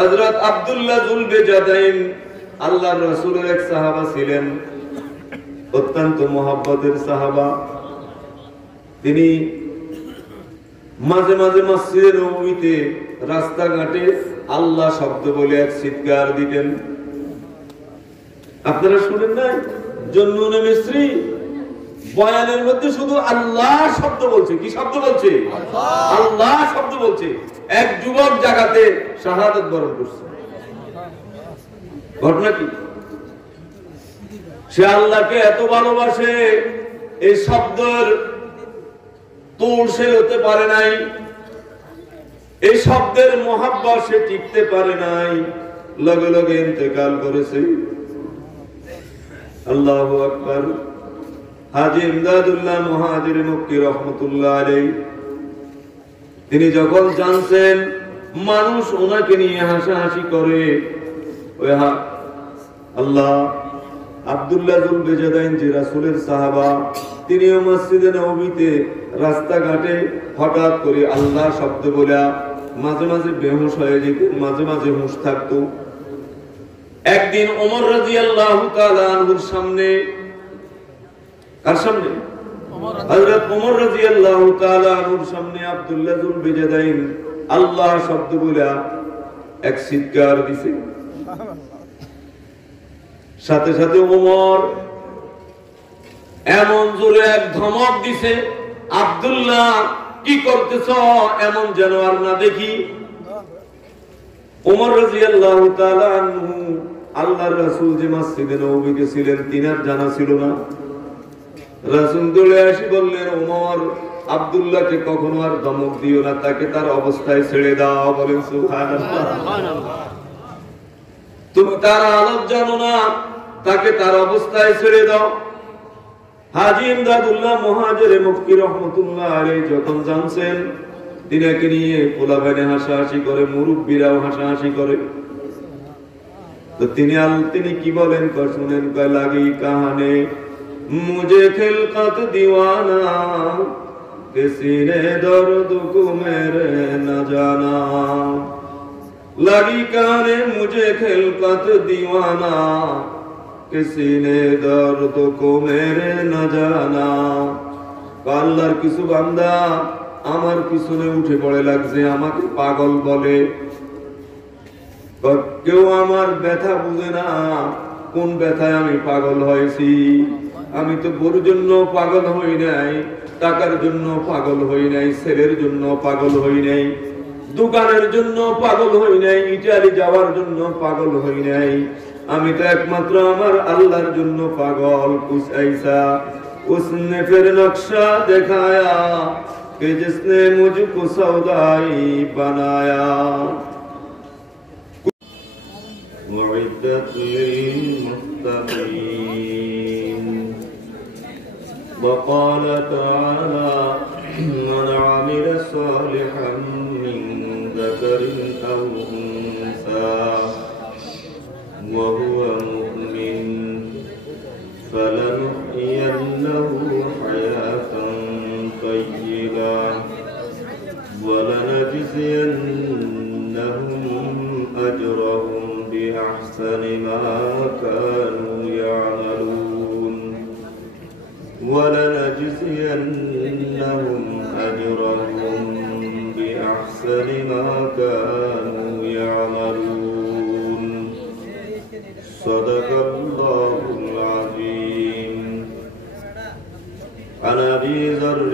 হযরত আব্দুল্লাহ যুলবেজাদাইন আল্লাহর রাসূলের এক সাহাবা ছিলেন, অত্যন্ত মহব্বতের সাহাবা। তিনি মাঝে মাঝে মসজিদে নববীতে রাস্তাঘাটে আল্লাহ শব্দ বলে এক চিৎকার দিতেন। আপনারা শুনেন নাই জন্নুন মিস্রি বয়ানের মধ্যে শুধু আল্লাহ শব্দ বলছে। কি শব্দ বলছে? আল্লাহ শব্দ বলছে। এক যুবক জায়গাতে শাহাদাত বরণ করছে। ঘটনা কি? সে আল্লাহকে এত ভালোবাসে, এই শব্দের তোড় সে হতে পারে নাই, এই শব্দের মহাব্বত সে টিকতে পারে নাই, লগে লগে ইন্তেকাল করেছে। আল্লাহু আকবার। হাজী ইমদাদুল্লাহ মুহাজির মক্কি রহমাতুল্লাহ আলাইহি তিনি যখন জানছেন মানুষ ওনাকে নিয়ে হাসাহাসি করে, ওই আল্লাহ আব্দুল্লাহ যুলবেজাদাইন যে রাসূলের সাহাবা, তিনিও মসজিদে নববীতে রাস্তাঘাটে হঠাৎ করে আল্লাহ শব্দ বলা মাঝে মাঝে বেহুশ হয়ে যেতেন, মাঝে মাঝে হুঁশ থাকতো। একদিন ওমর রাদিয়াল্লাহু তাআলা আনহুর সামনে, কার সামনে? হযরত ওমর রাদিয়াল্লাহু তাআলা আনহুর সামনে আব্দুল্লাহ যুলবেজাদাইন আল্লাহ শব্দ বলা এক চিৎকার দিছে। সাথে সাথে ওমর এমন জোরে এক ধমক দিছে, আব্দুল্লাহ কি করতেছ? এমন যেন আর না দেখি। ওমর রাদিয়াল্লাহু তাআলা আনহু আল্লাহর রাসূল যে মসজিদে নববীতে ছিলেন তিনার জানা ছিল না। রাসূল দৌড়ে এসে বললেন, ওমর আব্দুল্লাহকে কখনো আর ধমক দিও না, তাকে তার অবস্থায় ছেড়ে দাও। বলেন সুবহানাল্লাহ। তুমি তার হালত জানো না, তাকে তার অবস্থায় ছেড়ে দাও। হাজী ইমদাদুল্লাহ মুহাজির মক্কি রহমাতুল্লাহ আলাইহি যখন জানছেন তিনাকে নিয়ে পোলাপানে হাসাহাসি করে, মুরব্বীরাও হাসাহাসি করে, তো তিনি কি বলেন শুনেন, কয় লাগি কাহানে মুঝে খিলকত দিওয়ানা কিসি নে দর্দ কো মেরে না জানা, লাগি কাহানে মুঝে খিলকত দিওয়ানা কিসি নে দর্দ কো মেরে না জানা। আল্লাহর কিছু বান্দা আমার পিছনে উঠে পড়ে লাগছে, আমাকে পাগল বলে। কেউ আমার ব্যথা বুঝে না, কোন ব্যথায় আমি পাগল হয়েছি। আমি তো গরুর জন্য পাগল হই নাই, টাকার জন্য পাগল হই নাই, ছেলের জন্য পাগল হই নাই, দোকানের জন্য পাগল হই নাই, ইটালি যাওয়ার জন্য পাগল হই নাই। আমি তো একমাত্র আমার আল্লাহর জন্য পাগল। কুছ ऐसा उसने फिर नक्शा दिखाया कि जिसने मुझको सौदाई बनाया। وعدت للمتقين وقال تعالى من عمل صالحا من ذكر أو أنثى وهو مؤمن فلنحيينه حياة طيبة ولنجزينهم أجرهم بأحسن ما كانوا يعملون ولنجزينهم أجرهم بأحسن ما كانوا يعملون صدق الله العظيم. عن أبي ذر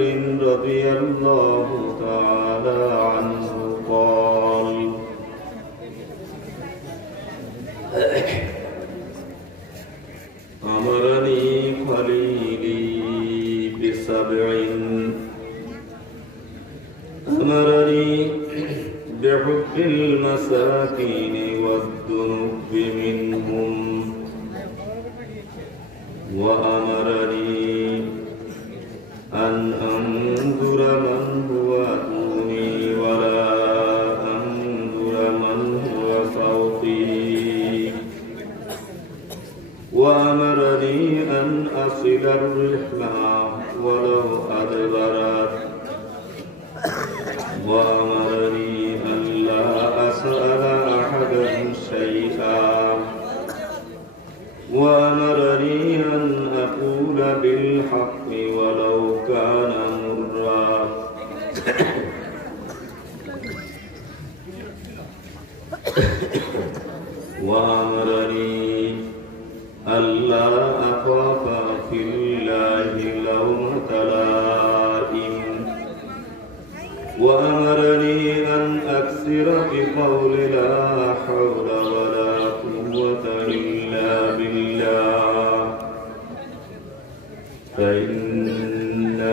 رضي الله تعالى عنه قال أمرني خليلي بسبع، أمرني بحب المساكين والذنوب منهم، وأمرني أن أنظر من هو دوني ولا أنظر من هو فوقي، وأمرني أن أن أصل الرحلة ولو أدبرت وأمرني أن لا أسأل أحدا شيئا وأمرني أن أقول بالحق ولو كان مرا وأمرني ألا أخاف في الله لومة لائم وأمرني أن أكثر بقول لا حول ولا قوة إلا بالله فإنهن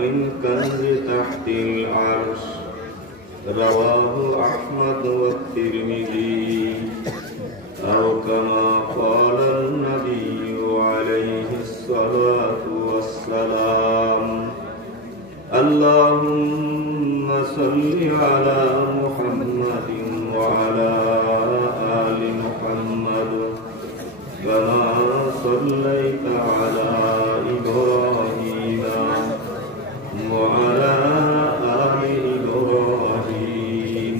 من كنز تحت العرش رواه أحمد والترمذي أو كما قال النبي عليه الصلاة والسلام اللهم صل على محمد وعلى آل محمد كما صليت على إبراهيم وعلى آل إبراهيم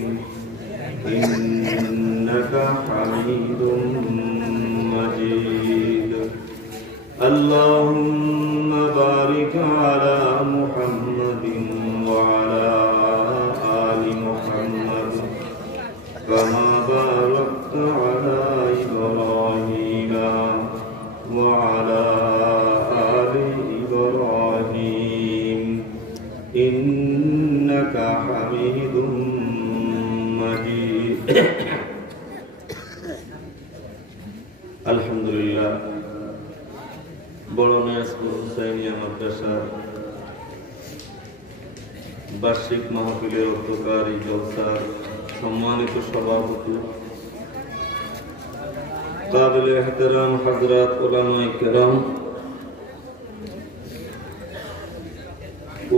إنك حميد مجيد اللهم بارك على محمد وعلى آل محمد كما باركت على إبراهيم وعلى آل إبراهيم إنك حميد مجيد الحمد لله বড়নিয়াজপুর হুসাইনিয়া মাদ্রাসার বার্ষিক মাহফিলের অধ্যকার এই জলসার সম্মানিত সভাপতি কাবিল ইহতিরাম হযরত উলামায়ে কেরাম,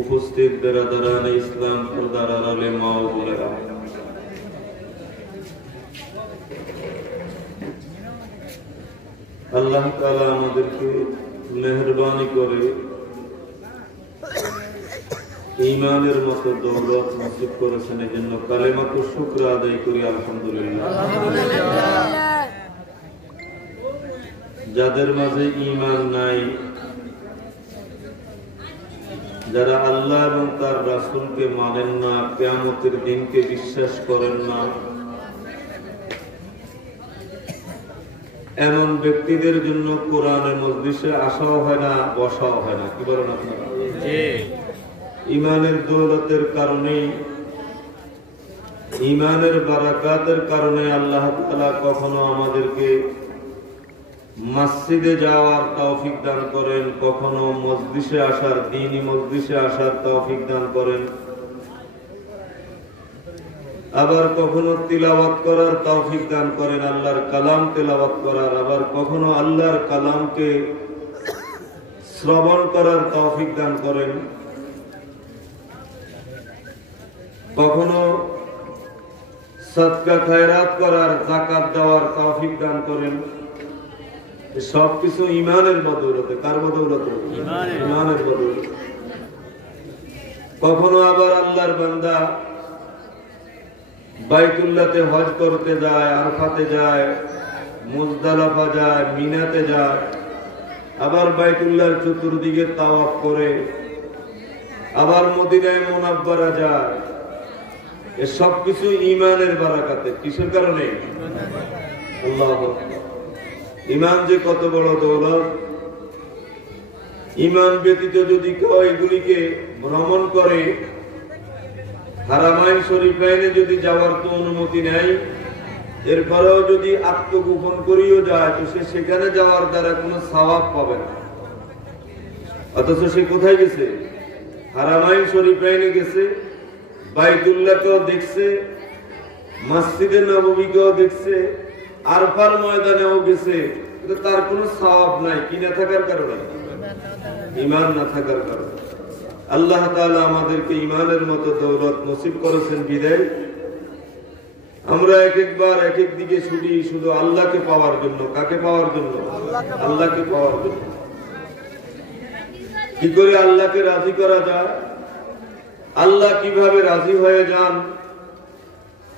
উপস্থিত বেরাদারানে ইসলাম, পর্দার আড়ালে মা ও বোনেরা, আল্লাহ তাআলা আমাদেরকে মেহেরবানি করে ঈমানের মতো দৌলত নসিব করেছেন, এজন্য কালেমাতুশ শুকর আদায় করি আলহামদুলিল্লাহ। যাদের মাঝে ঈমান নাই, যারা আল্লাহ এবং তার রাসূলকে মানেন না, কিয়ামতের দিনকে বিশ্বাস করেন না, এমন ব্যক্তিদের জন্য কোরআনের মজলিসে আসাও হয় না, বসাও হয় না। কি বলেন আপনারা? ঈমানের দৌলতের কারণে, ঈমানের বারাকাতের কারণে আল্লাহ তাআলা কখনো আমাদেরকে মসজিদে যাওয়ার তৌফিক দান করেন, কখনো মজলিসে আসার, দ্বীনি মজলিসে আসার তৌফিক দান করেন, আবার কখনো তিলাওয়াত করার তৌফিক দান করেন, আল্লাহর কালাম তেলাওয়াত করার, আবার কখনো আল্লাহর কালামকে শ্রবণ করার তৌফিক দান করেন, কখনো সদকা খায়রাত করার, যাকাত দেওয়ার তৌফিক দান করেন। সবকিছু ঈমানের বদৌলতে। কার বদৌলতে? ঈমানের বদৌলতে। কখনো আবার আল্লাহর বান্দা বাইতুল্লাহতে হজ করতে যায়, আরফাতে যায়, মুজদালিফা যায়, মিনাতে যায়, আবার বাইতুল্লাহর চতুর্দিকে তাওয়াফ করে, আবার মদিনায় মুনাব্বারা যায়। এ সবকিছু ঈমানের বারাকাতে। কিসের কারণে? আল্লাহু আকবার। ঈমান যে কত বড় দৌলত! ঈমান ব্যতীত যদি কেউ এগুলিকে ভ্রমণ করে, হারামাইন শরীফাইনে যদি যাওয়ার তো অনুমতি নেই, এরপরেও যদি আত্মগোপন করিও যায়, তো সে সেখানে যাওয়ার দ্বারা কোনো সওয়াব পাবে না। অথচ সে কোথায় গেছে? হারামাইন শরীফাইনে গেছে, বাইতুল্লাহকেও দেখছে, মসজিদে নববীকেও দেখছে, আরফার ময়দানেও গেছে, কিন্তু তার কোনো সওয়াব নাই। কি না থাকার কারণে? ঈমান না থাকার কারণে। আল্লাহ তাআলা আমাদেরকে ঈমানের মতো দৌলত নসিব করেছেন বিদায় আমরা এক একবার এক এক দিকে ছুটি শুধু আল্লাহকে পাওয়ার জন্য। কাকে পাওয়ার জন্য? আল্লাহকে পাওয়ার জন্য। কি করে আল্লাহকে রাজি করা যায়? আল্লাহ কিভাবে রাজি হয়ে যান?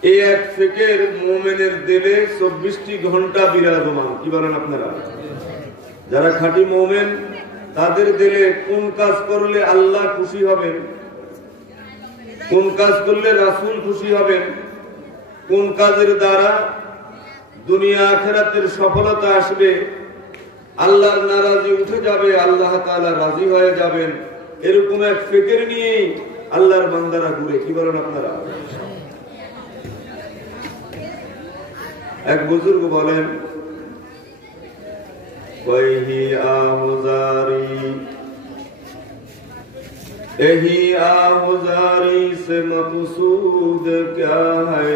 এই এক ফিকের মুমিনের দিলে 24টি ঘন্টা বিরাজমান। কি বলেন আপনারা? যারা খাঁটি মুমিন তাদের দিলে কোন কাজ করলে আল্লাহ খুশি হবেন, কোন কাজ করলে রাসূল খুশি হবেন, কোন কাজের দ্বারা দুনিয়া আখিরাতের সফলতা আসবে, আল্লাহর নারাজি উঠে যাবে, আল্লাহ তাআলা রাজি হয়ে যাবেন, এরকম এক ফিকির নিয়ে আল্লাহর বান্দারা ঘুরে। কি বলেন আপনারা? এক বুজুর্গ বলেন, वही आहुजारी यही आहुजारी से मकसूद क्या है,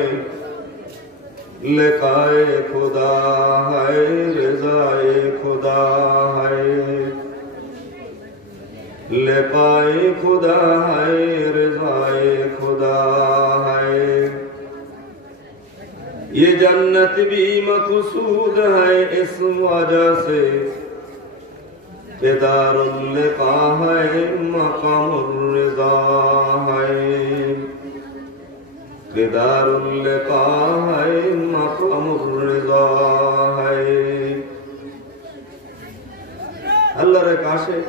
लिकाए खुदा है, रिज़ाए खुदा है, लिकाए खुदा है, रिज़ाए खुदा है। ये जन्नत भी मकसूद है इस वजह से कि दारुल लिक़ा है, मक़ामुर रिज़ा है, कि दारुल लिक़ा है, मक़ामुर रिज़ा है। আল্লাহর এক আশিক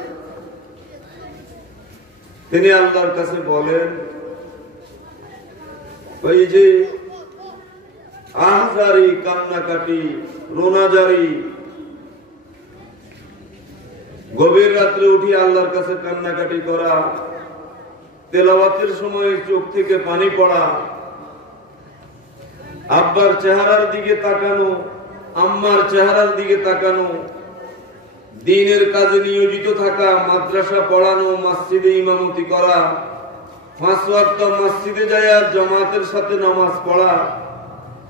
তিনি আল্লাহর কাছে বলেন, ওই যে আহজারি, কান্নাকাটি, রোনাজারি, গভীর রাত্রে উঠি আল্লাহর কাছে কান্নাকাটি করা, তেলাওয়াতের সময় চোখ থেকে পানি পড়া, আব্বার চেহারার দিকে তাকানো, আম্মার চেহারার দিকে তাকানো, দ্বীনের কাজে নিয়োজিত থাকা, মাদ্রাসা পড়ানো, মসজিদে ইমামতি করা, 5 ওয়াক্ত মসজিদে যায় জামাতের সাথে নামাজ পড়া,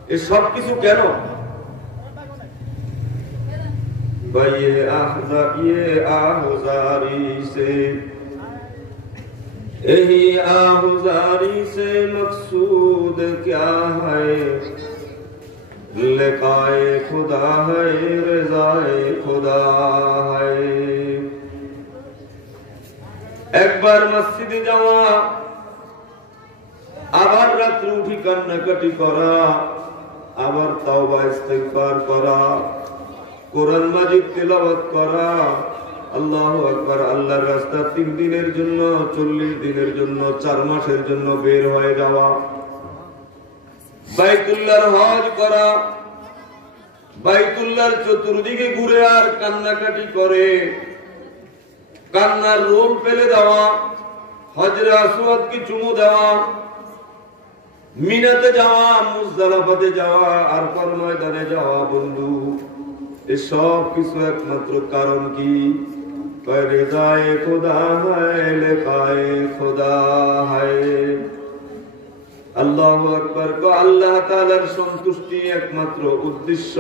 ये सब किस কেন? ये आहुजारी से यही आहुजारी से मकसूद क्या है, लिकाए खुदा है, रिज़ाए खुदा है। एक बार मस्जिदे जावा, আবার রাত্রে উঠি কান্নাকাটি করা, আবার তাওবা ইস্তিগফার করা, কোরআন মাজিদ তেলাওয়াত করা, আল্লাহু আকবার, আল্লাহর রাস্তা 3 দিনের জন্য, 40 দিনের জন্য, 4 মাসের জন্য বের হয়ে যাওয়া, বাইতুল্লাহর হজ করা, বাইতুল্লাহর চতুর্দিকে ঘুরে আর কান্নাকাটি করে, কান্নার রোল ফেলে দেওয়া, হজরে আসওয়াদ কি চুমু দেওয়া, মিনাতে যাওয়া, মুজদালিফাতে যাওয়া, আরফার ময়দানে যাওয়া। বন্ধু, এই সব কিছু একমাত্র কারণ কি? রিজায়ে খুদা হ্যায়, লিকায়ে খুদা হ্যায়। আল্লাহু আকবার। আল্লাহ তাআলার সন্তুষ্টি একমাত্র উদ্দেশ্য,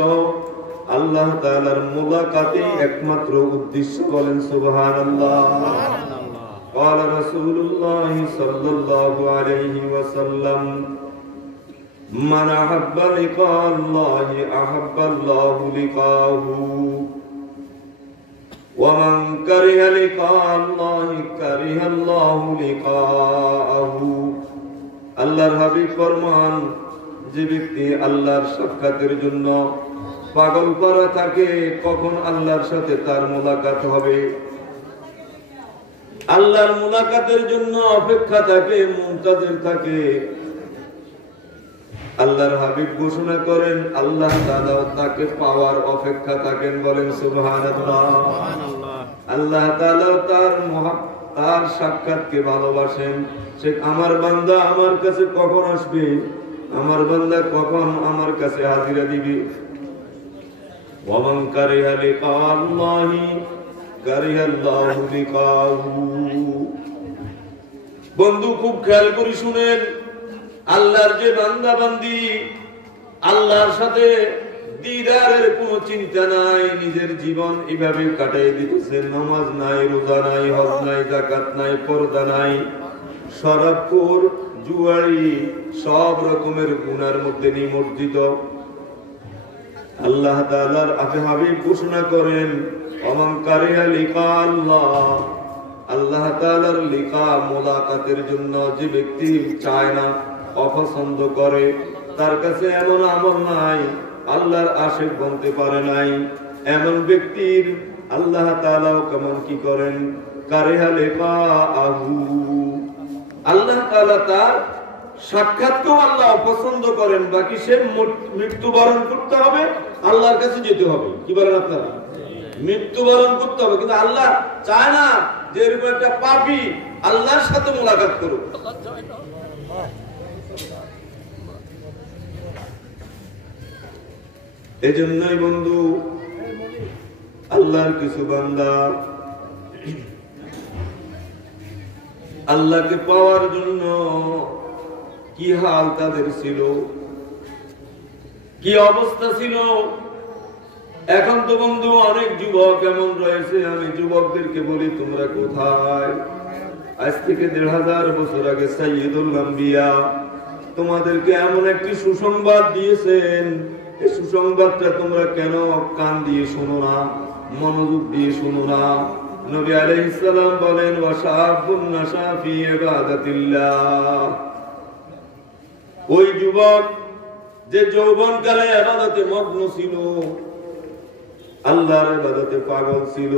আল্লাহ তাআলার মুলাকাতই একমাত্র উদ্দেশ্য। বলেন সুবহানাল্লাহ। قال رسول الله صلى الله عليه وسلم من أحب لقاء الله أحب الله لقاءه ومن كره لقاء الله كره الله لقاءه। আল্লাহর হাবিব ফরমান, যে ব্যক্তি আল্লাহর সাক্ষাতের জন্য পাগল করা থাকে, কখন আল্লাহর সাথে তার মুলাকাত হবে, আল্লাহর মুলাকাতের জন্য অপেক্ষা থাকে, মুনতাজির থাকে, আল্লাহর হাবিব ঘোষণা করেন আল্লাহ তাআলা তাকে পাওয়ার অপেক্ষা থাকেন। বলেন সুবহানাল্লাহ। আল্লাহ তাআলা তার সাক্ষাৎকে ভালোবাসেন। সে আমার বান্দা আমার কাছে কখন আসবে, আমার বান্দা কখন আমার কাছে হাজিরা দিবে। ওয়ামান কারিহা লিকা আল্লাহি কারিহাল্লাহু লিকাহু। বন্ধু, খুব খেয়াল করে শুনেন, আল্লাহর যে বান্দা বান্দি আল্লাহর সাথে দিদারের কোনো চিন্তা নাই, নিজের জীবন এভাবে কাটাই দিতেছে, নামাজ নাই, রোজা নাই, হজ নাই, যাকাত নাই, পর্দা নাই, শরাবখোর, জুয়ারি সব রকমের গুনার মধ্যে নিমজ্জিত। আল্লাহ তাআলার হাবিব ঘোষণা করেন ওমান কারিহা লিকা আল্লাহ, আল্লাহ তাআলার লিকা মুলাকাতের জন্য যে ব্যক্তি চায় না, অপছন্দ করে, তার কাছে এমন আমল নাই, আল্লাহর আশিক বলতে পারে নাই, এমন ব্যক্তির আল্লাহ তাআলাও কেমন কি করেন, কারিহা লিকা আহু, আল্লাহ তাআলা তার সাক্ষাৎকেও আল্লাহ অপছন্দ করেন। বাকি সে মৃত্যুবরণ করতে হবে, আল্লাহর কাছে যেতে হবে। কি বলেন আপনারা? মৃত্যুবরণ করতে হবে, কিন্তু আল্লাহ চায় না যে এরকম একটা পাপী আল্লাহর সাথে মোলাকাত করুক। এজন্যই বন্ধু, আল্লাহর কিছু বান্দা আল্লাহকে পাওয়ার জন্য কি হাল তাদের ছিল, কি অবস্থা ছিল। এখন তো বন্ধু অনেক যুবক এমন রয়েছে, আমি যুবকদেরকে বলি তোমরা কোথায়? আজ থেকে ১৫০০ বছর আগে সাইয়্যিদুল আম্বিয়া তোমাদেরকে এমন একটি সুসংবাদ দিয়েছেন, এই সুসংবাদটা তোমরা কেন কান দিয়ে শোনো না, মনোযোগ দিয়ে শোনো না? নবী আলাইহিস সালাম বলেন ওয়াশাবুন নাশা ফি ইবাদাতিল্লাহ, ওই যুবক যে যৌবনকালে ইবাদতে মগ্ন ছিল, আল্লাহর ইবাদতে পাগল ছিল,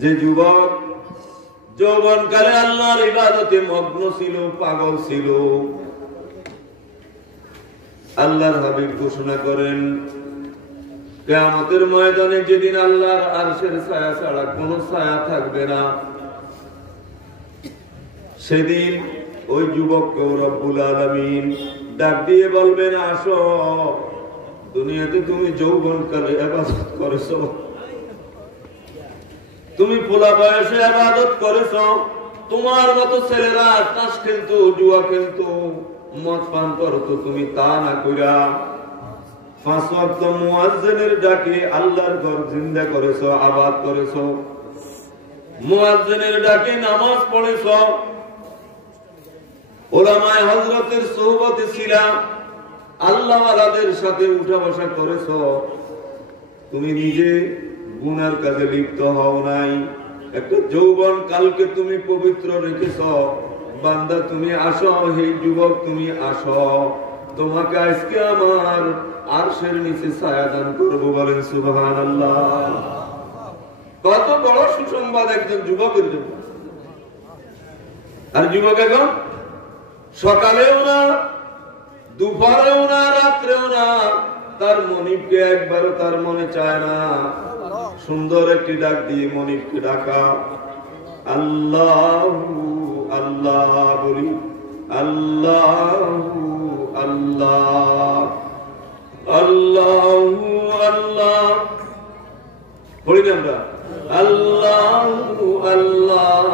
যে যুবক যৌবনকালে আল্লাহর ইবাদতে মগ্ন ছিল, পাগল ছিল, আল্লাহর হাবিব ঘোষণা করেন কিয়ামতের ময়দানে যেদিন আল্লাহর আরশের ছায়া ছাড়া কোনো ছায়া থাকবে না, সেদিন ওই যুবককে রব্বুল আলামিন ডাক দিয়ে বলবেন আসো, দুনিয়াতে তুমি যৌবনকালে ইবাদত করেছো, তুমি পোলা বয়সে ইবাদত করেছো, তোমার মতো ছেলেরা তাস খেলতো, জুয়া খেলতো, মদ পান করতো, তুমি তা না কইরা ৫ ওয়াক্ত মুয়াজ্জিনের ডাকে আল্লাহর ঘর জিন্দা করেছো, আবাদ করেছো, মুয়াজ্জিনের ডাকে নামাজ পড়েছো, উলামায়ে হযরতের সোহবতে ছিলা, আল্লাহ ওয়ালাদের সাথে উঠা বসা করেছো, তুমি নিজে গুনার কাজে লিপ্ত হও নাই, একটা যৌবন কালকে তুমি পবিত্র রেখেছো। বান্দা তুমি আসো, হে যুবক তুমি আসো, তোমাকে আজকে আমার আরশের নিচে ছায়া দান করব। বলেন সুবহানাল্লাহ। কত বড় সুসংবাদ একজন যুবকের জন্য। আর যুবক এখন সকালেও না, দুপুরেও না, রাত্রেও না, তার মনিবকে একবারও তার মনে চায় না সুন্দর একটি ডাক দিয়ে মনিবকে ডাকা, আল্লাহু আল্লাহ বলি, আল্লাহু আল্লাহ, আল্লাহু আল্লাহ বলি না আমরা, আল্লাহু আল্লাহ,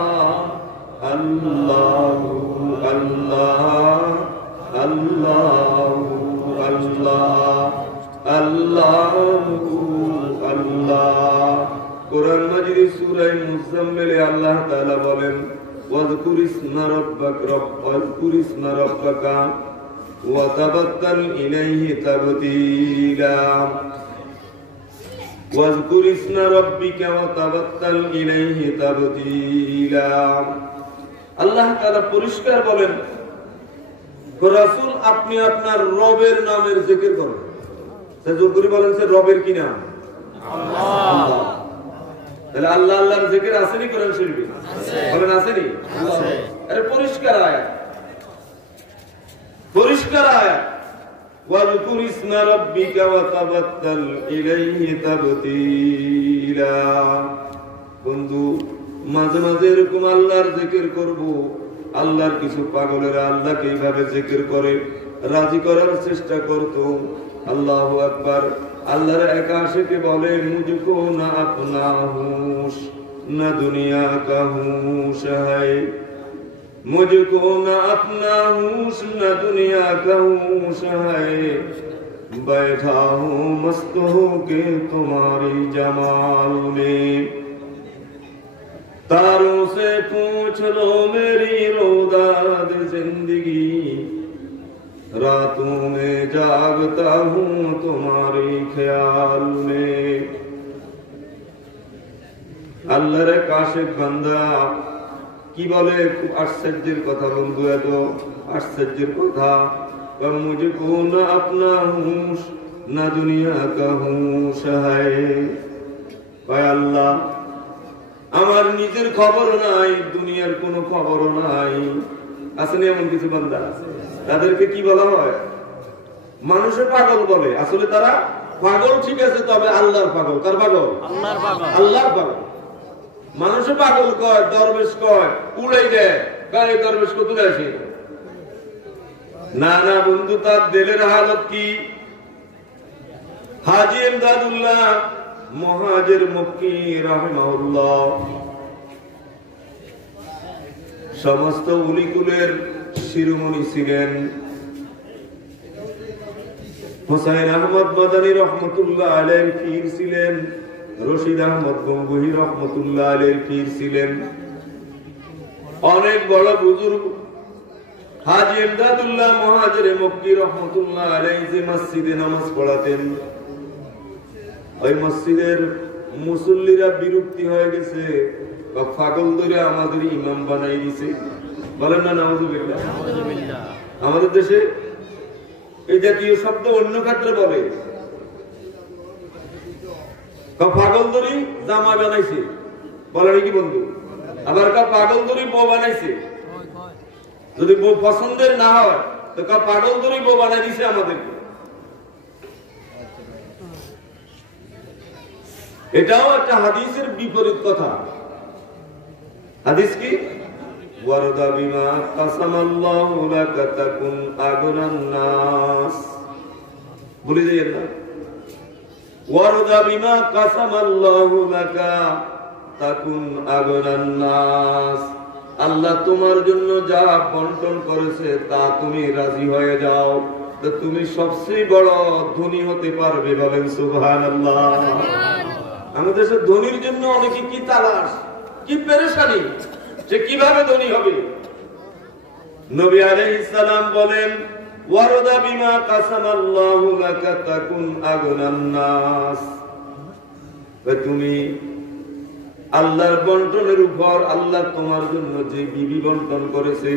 আল্লাহু আল্লাহ, আল্লাহু আল্লাহ, আল্লাহু আল্লাহ। কোরআন মাজিদ সূরা মুজাম্মিলে আল্লাহ তাআলা বলেন ওয়াজকুর ইসমা রাব্বাকা ওয়া তাবাত্তাল ইলাইহি তাবতীলা, ওয়াজকুর ইসমা রাব্বিকা ওয়া তাবাত্তাল ইলাইহি তাবতীলা। আল্লাহ তাআলা পরিষ্কার বলেন রাসূল আপনি আপনার রবের নামের জিকির করেন। সেজন্য করে বলেন যে রবের কি নাম? আল্লাহ। তাহলে আল্লাহ আল্লাহর জিকির আসেনি কোরআন শরীফে? বলেন আসেনি? আছে। আরে পরিষ্কার আয়াত, পরিষ্কার আয়াত, ওয়াজকুর ইসমা রাব্বিকা ওয়া তাবাত্তাল ইলাইহি তাবতীলা। বন্ধু মাঝে মাঝে এরকম আল্লাহর জিকির করব। আল্লাহর কিছু পাগলেরা আল্লাহকে এইভাবে জিকির করে রাজি করার চেষ্টা করত। আল্লাহু আকবার। আল্লাহর এক আশিকে বলে মুঝকো না আপনা হুশ না দুনিয়া কা হুশ है, मुझको ना अपना होश ना दुनिया का होश है, बैठा हूँ मस्त हो के तुम्हारी जमाल में। तारों से पूछ लो मेरी रोदाद जिंदगी, रातों में जागता हूँ तुम्हारी ख्याल में। আল্লাহর কাশেক বান্দা কি বলে, খুব আশ্চর্যের কথা বন্ধু, এত আশ্চর্যের কথা। মুঝকো না আপনা হুঁশ না দুনিয়া কা হুঁশ হ্যায়। আল্লাহ, আমার নিজের খবর নাই, দুনিয়ার কোনো খবর নাই। আসলে এমন কিছু বান্দা, তাদেরকে কি বলা হয়? মানুষের পাগল বলে। আসলে তারা পাগল ঠিক আছে, তবে আল্লাহর পাগল। কার পাগল? আল্লাহর পাগল। আল্লাহর পাগল। মানুষের পাগল কয়, দরবেশ কয়, উড়াই দেয়, গায়ে দরবেশ কত আসে। না না বন্ধু, তার দিলের হালত কি? হাজী ইমদাদুল্লাহ মুহাজির মক্কি রাহিমাহুল্লাহ সমস্ত উলিকুলের শিরোমণি ছিলেন। হুসাইন আহমদ মাদানী রহমতুল্লাহ আলাইহির পীর ছিলেন। রশিদ আহমদ গঙ্গুহি রহমতুল্লাহ আলাইহির পীর ছিলেন। অনেক বড় বুজুর্গ হাজী ইমদাদুল্লাহ মুহাজির মক্কি রহমতুল্লাহ আলাইহি যে মসজিদে নামাজ পড়াতেন, ওই মসজিদের মুসল্লিরা বিরক্তি হয়ে গেছে, পাগল ধরে আমাদের ইমাম বানাই দিছে। বলেন না নাউযুবিল্লাহ। আমাদের দেশে এই জাতীয় শব্দ অন্য ক্ষেত্রে বলে, পাগল ধরি জামা বানাইছে, বলে নাকি বন্ধু। আবার পাগল ধরি বউ বানাইছে, যদি বউ পছন্দের না হয় তো পাগল ধরি বউ বানাই দিছে আমাদেরকে। এটাও একটা হাদিসের বিপরীত কথা। হাদিস কি? ওয়ারদা বিমা কাসামাল্লাহু লাকা তাকুন আগনান নাস। বলে যাইয়েন না, ওয়ারদা বিমা কাসামাল্লাহু লাকা তাকুন আগনান নাস। আল্লাহ তোমার জন্য যা বন্টন করেছে তা তুমি রাজি হয়ে যাও, তো তুমি সবচেয়ে বড় ধনী হতে পারবে। বলেন সুবহানাল্লাহ। আমাদের দেশে ধনীর জন্য অনেকে কি তালাশ, কি পেরেশানি, যে কিভাবে ধনী হবে। নবী আলাইহিস সালাম বলেন, ওয়ারদা বিমা কাসামাল্লাহু লাকা তাকুন আগনান নাস। তুমি আল্লাহর বন্টনের উপর, আল্লাহ তোমার জন্য যে বিবি বন্টন করেছে,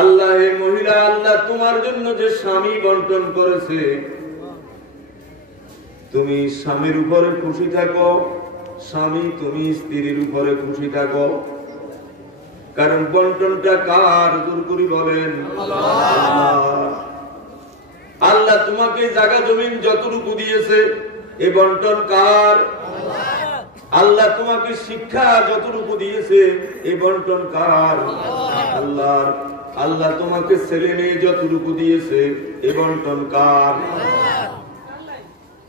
আল্লাহ এই মহিলা আল্লাহ তোমার জন্য যে স্বামী বন্টন করেছে, তুমি স্বামীর উপরে খুশি থাকো, স্বামী তুমি স্ত্রীর উপরে খুশি থাকো। কারণ বন্টনটা কার? জোর করে বলেন আল্লাহ। আল্লাহ তোমাকে জায়গা জমিন যতটুকু দিয়েছে, এই বন্টন কার? আল্লাহ তোমাকে শিক্ষা যতটুকু দিয়েছে, এই বন্টন কার? আল্লাহর। আল্লাহ তোমাকে ছেলে মেয়ে যতটুকু দিয়েছে, এই বন্টন কার?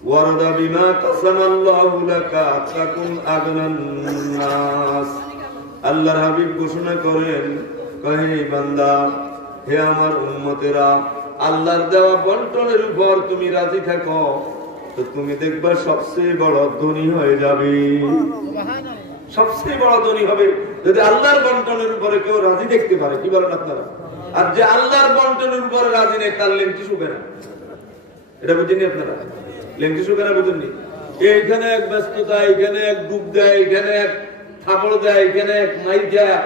ওয়ারদা বিমা কাসামাল্লাহু লাকা তাকুন আগনান নাস। আল্লাহর হাবিব ঘোষণা করেন, হে বান্দা, হে আমার উম্মতেরা, আল্লাহর দেওয়া বন্টনের উপর তুমি রাজি থাকো, তো তুমি দেখবা সবচেয়ে বড় ধনী হয়ে যাবে। সবচেয়ে বড় ধনী হবে যদি আল্লাহর বন্টনের উপরে কেউ রাজি দেখতে পারে। কি বলেন আপনারা? আর যে আল্লাহর বন্টনের উপরে রাজি নেই, তার লেংটি শুবে না। এটা বুঝেননি আপনারা? লেংটি শুবে না, বুঝেননি? এইখানে এক ব্যস্ততা, এখানে এক ডুব দেয়, এখানে এক থাপড় দেয়, এখানে এক মাইর দেয়,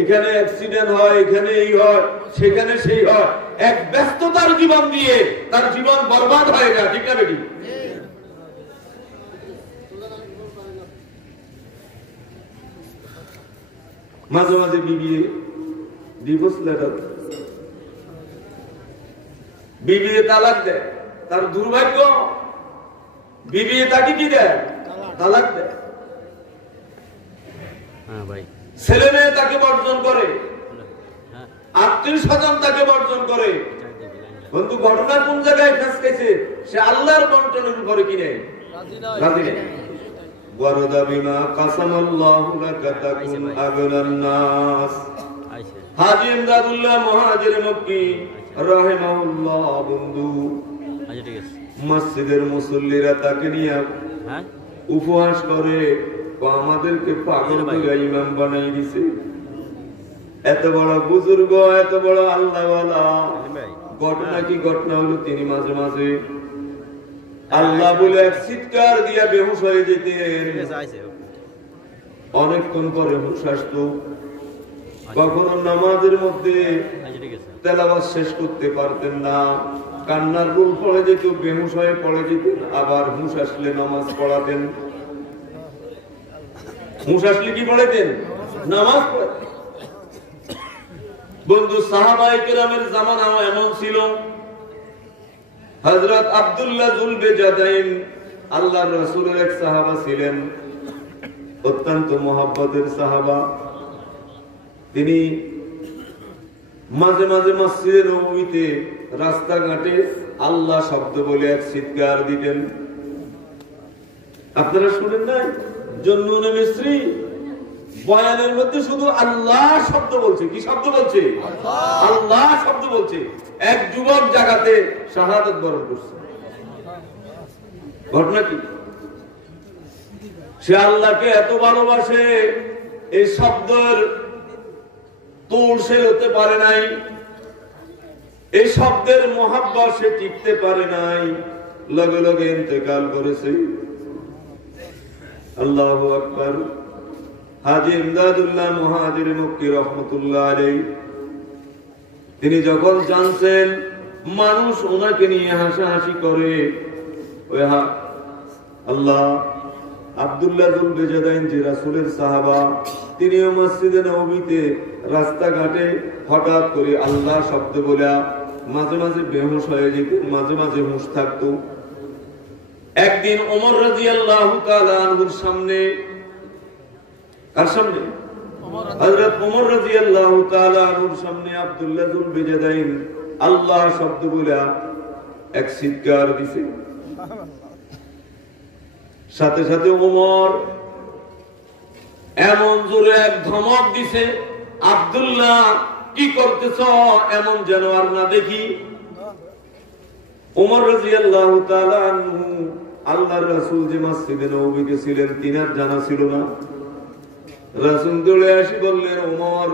এখানে অ্যাক্সিডেন্ট হয়, এখানে এই হয়, সেখানে সেই হয়। এক ব্যস্ততার জীবন দিয়ে তার জীবন বরবাদ হয়ে যায়। ঠিক না বেটি? মাঝে মাঝে বিবিএ ডিভোর্স লেটার, বিবিএ তালাক দেয়। তার দুর্ভাগ্য, বিবিএ তাকে কি দেয়? তালাক দেয়। ছেলে মেয়ে তাকে বর্জন করে, আত্মীয় স্বজন তাকে বর্জন করে। বন্ধু, ঘটনা কোন জায়গায় ফেসকেছে? সে আল্লাহর বন্টনের উপরে কি নেই? রাজি নেই। ওয়ারদা বিমা কাসামাল্লাহু লাকা তাকুন আগনান নাস। হাজী ইমদাদুল্লাহ মুহাজির মক্কি রাহিমাহুল্লাহ বন্ধু, মসজিদের মুসল্লিরা তাকে নিয়ে উপহাস করে, আমাদেরকে পাগল করে ইমাম বানাই দিছে। এত বড় বুজুর্গ, এত বড় আল্লাহওয়ালা, ঘটনা কি ঘটনা হলো, তিনি মাঝে মাঝে আল্লাহ বলে এক চিৎকার দিয়া বেহুশ হয়ে যেতেন। অনেকক্ষণ পরে হুঁশ আসতো। কখনো নামাজের মধ্যে তেলাওয়াত শেষ করতে পারতেন না, কান্নার রুল পড়ে যেত, বেহুশ হয়ে পড়ে যেতেন। আবার হুঁশ আসলে নামাজ পড়াতেন। হুঁশ আসলে কি পড়াতেন? নামাজ পড়াতেন। বন্ধু, সাহাবায়ে কেরামের জামানাও এমন ছিল। হযরত আব্দুল্লাহ যুলবেজাদাইন আল্লাহর রাসূলের এক সাহাবা ছিলেন, অত্যন্ত মহব্বতের সাহাবা। তিনি মাঝে মাঝে মসজিদে নববীতে রাস্তাঘাটে আল্লাহ শব্দ বলে এক চিৎকার দিতেন। আপনারা শুনেন নাই? জন্নুনে মিস্ত্রি বয়ানের মধ্যে শুধু আল্লাহ শব্দ বলছে। কি শব্দ বলছে? আল্লাহ শব্দ বলছে। এক যুবক জায়গাতে শাহাদাত বরণ করছে। ঘটনা কি? সে আল্লাহকে এত ভালোবাসে, এই শব্দের তোড় সে হতে পারে নাই, এই শব্দের মহাব্বত সে টিকতে পারে নাই, লগে লগে ইন্তেকাল করেছে। আল্লাহু আকবার। হাজী ইমদাদুল্লাহ মুহাজির মক্কি রহমতুল্লাহ আলাইহি, তিনি যখন জানছেন মানুষ ওনাকে নিয়ে হাসাহাসি করে, ওই আল্লাহ আব্দুল্লাহ যুলবেজাদাইন যে রাসূলের সাহাবা, তিনিও মসজিদে নববীতে রাস্তাঘাটে হঠাৎ করে আল্লাহ শব্দ বলে মাঝে মাঝে বেহুশ হয়ে যেতেন, মাঝে মাঝে হুঁশ থাকতো। একদিন ওমর রাদিয়াল্লাহু তাআলা আনহুর সামনে, কার সামনে? হযরত ওমর রাদিয়াল্লাহু তাআলা আনহুর সামনে আব্দুল্লাহ যুলবেজাদাইন আল্লাহ শব্দ বলে এক চিৎকার দিছে। সাথে সাথে ওমর এমন জোরে এক ধমক দিছে, আব্দুল্লাহ কি করতেছ, এমন যেন আর না দেখি। ওমর রাদিয়াল্লাহু তাআলা আনহু আল্লাহর রাসূল যে মসজিদে নববীতে ছিলেন, তিনার জানা ছিল না। রাসূল দৌড়ে আসি বললেন, ওমর,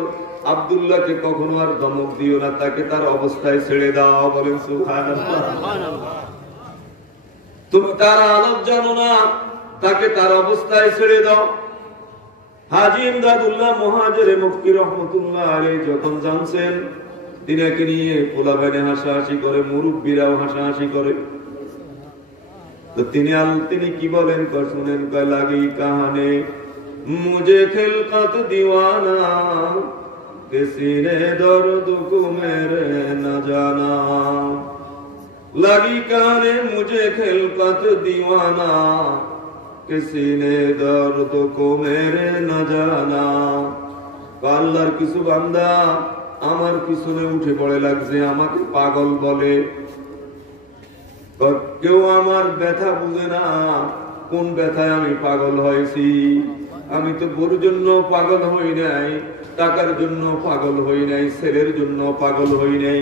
আব্দুল্লাহকে কখনো আর ধমক দিও না, তাকে তার অবস্থায় ছেড়ে দাও। বলেন সুবহানাল্লাহ। তুমি তার আলাপ জানো না, তাকে তার অবস্থায় ছেড়ে দাও। হাজী ইমদাদুল্লাহ মুহাজির মক্কি রহমতুল্লাহ আলাইহি যখন জানছেন তিনাকে নিয়ে পোলাপানে হাসাহাসি করে, মুরব্বীরাও হাসাহাসি করে, তো তিনি কি বলেন শুনেন, কয় লাগি কাহানে মুঝে খিলকত দিওয়ানা, কিসি নে দর্দ কো মেরে না জানা। লাগি কাহানে মুঝে খিলকত দিওয়ানা, কিসি নে দর্দ কো মেরে না জানা। আল্লাহর কিছু বান্দা আমার পিছনে উঠে পড়ে লাগছে, আমাকে পাগল বলে। কেউ আমার ব্যথা বুঝে না, কোন ব্যথায় আমি পাগল হয়েছি। আমি তো গরুর জন্য পাগল হই নাই, টাকার জন্য পাগল হই নাই, ছেলের জন্য পাগল হই নাই,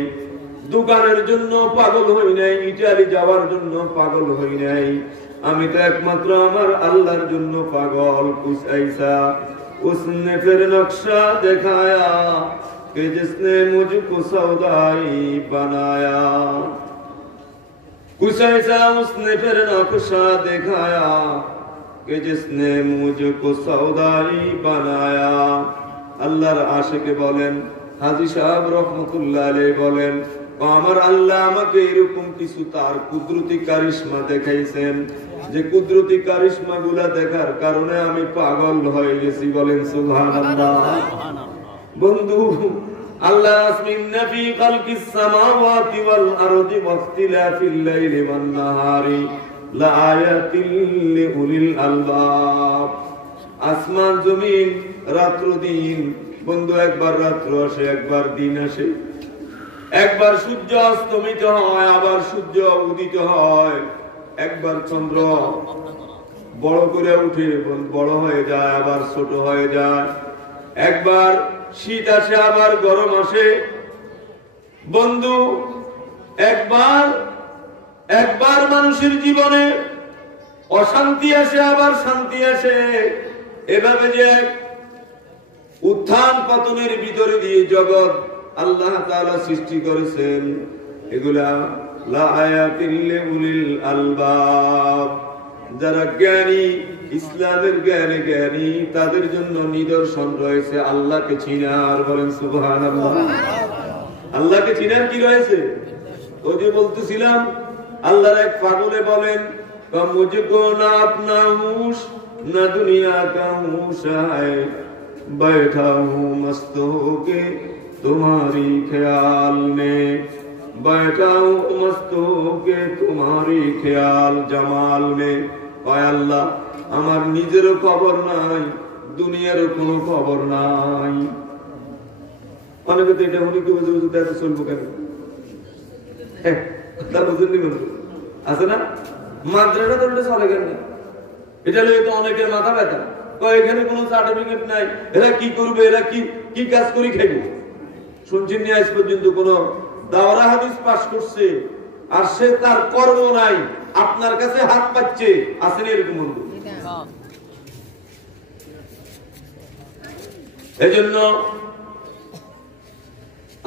দোকানের জন্য পাগল হই নাই, ইটালি যাওয়ার জন্য পাগল হই নাই। আমি তো একমাত্র আমার আল্লাহর জন্য পাগল। কুছ ऐसा उसने फिर नक्शा दिखाया कि जिसने मुझको सौदाई बनाया। कुछ ऐसा उसने फिर नक्शा दिखाया कि जिसने मुझको सौदाई बनाया। আল্লাহর আশিকে বলেন, হাজী সাহেব রহমতুল্লাহ আলাইহি বলেন, আমার আল্লাহ আমাকে এরকম কিছু তার কুদরতি কারিশমা দেখাইছেন, যে কুদরতি কারিশমা গুলা দেখার কারণে আমি পাগল হয়ে গেছি। বলেন সুবহানাল্লাহ। বন্ধু, আল্লাহ ইন্না ফি খালকিস সামাওয়াতি ওয়াল আরদি ওয়াখতিলাফিল লাইলি ওয়ান নাহারি লাআয়াতিল লিউলিল আলবাব। আসমান জমিন, রাত্র দিন, বন্ধু, একবার রাত্র আসে, একবার দিন আসে, একবার সূর্য অস্তমিত হয়, আবার সূর্য উদিত হয়, একবার চন্দ্র বড় করে উঠে বড় হয়ে যায়, আবার ছোট হয়ে যায়, একবার শীত আসে, আবার গরম আসে। বন্ধু, একবার মানুষের জীবনে অশান্তি আসে, আবার শান্তি আসে, এভাবে যে উত্থান পতনের ভিতরে দিয়ে জগৎ আল্লাহ তাআলা সৃষ্টি করেছেন, এগুলা লাআয়াতিল লিউলিল আলবাব, যারা জ্ঞানী, ইসলামের জ্ঞানী তাদের জন্য নিদর্শন রয়েছে আল্লাহকে চিনার। বলেন সুবহানাল্লাহ। আল্লাহকে চিনার কি রয়েছে? ওই যে বলতেছিলাম, আল্লাহর এক পাগলে বলেন, মুঝকো না আপনা হুশ না দুনিয়া কা হুশ আয়ে, बैठा हूँ मस्त होके तुम्हारी ख्याल में, बैठा हूँ मस्त होके तुम्हारी ख्याल जमाल में। ওই আল্লাহ, আমার নিজেরও খবর নাই, দুনিয়ারও কোনো খবর নাই। অনেকে তো এটা মনে করে বুঝতে এত চলবো কেন? কথা বুঝেননি বন্ধু, আছে না? মাদ্রাসা তো চলে কেন? এটা লয়ে তো অনেকের মাথা ব্যথা। এখানে কোনো সার্টিফিকেট নাই, এরা কি করবে, এরা কি কাজ করে খাইবে? শুনছেন নি আজ পর্যন্ত কোন দাওরা হাদিস পাস করছে আর সে তার কর্ম নাই, আপনার কাছে হাত পাচ্ছে? আসেন এরকম বন্ধু? এজন্য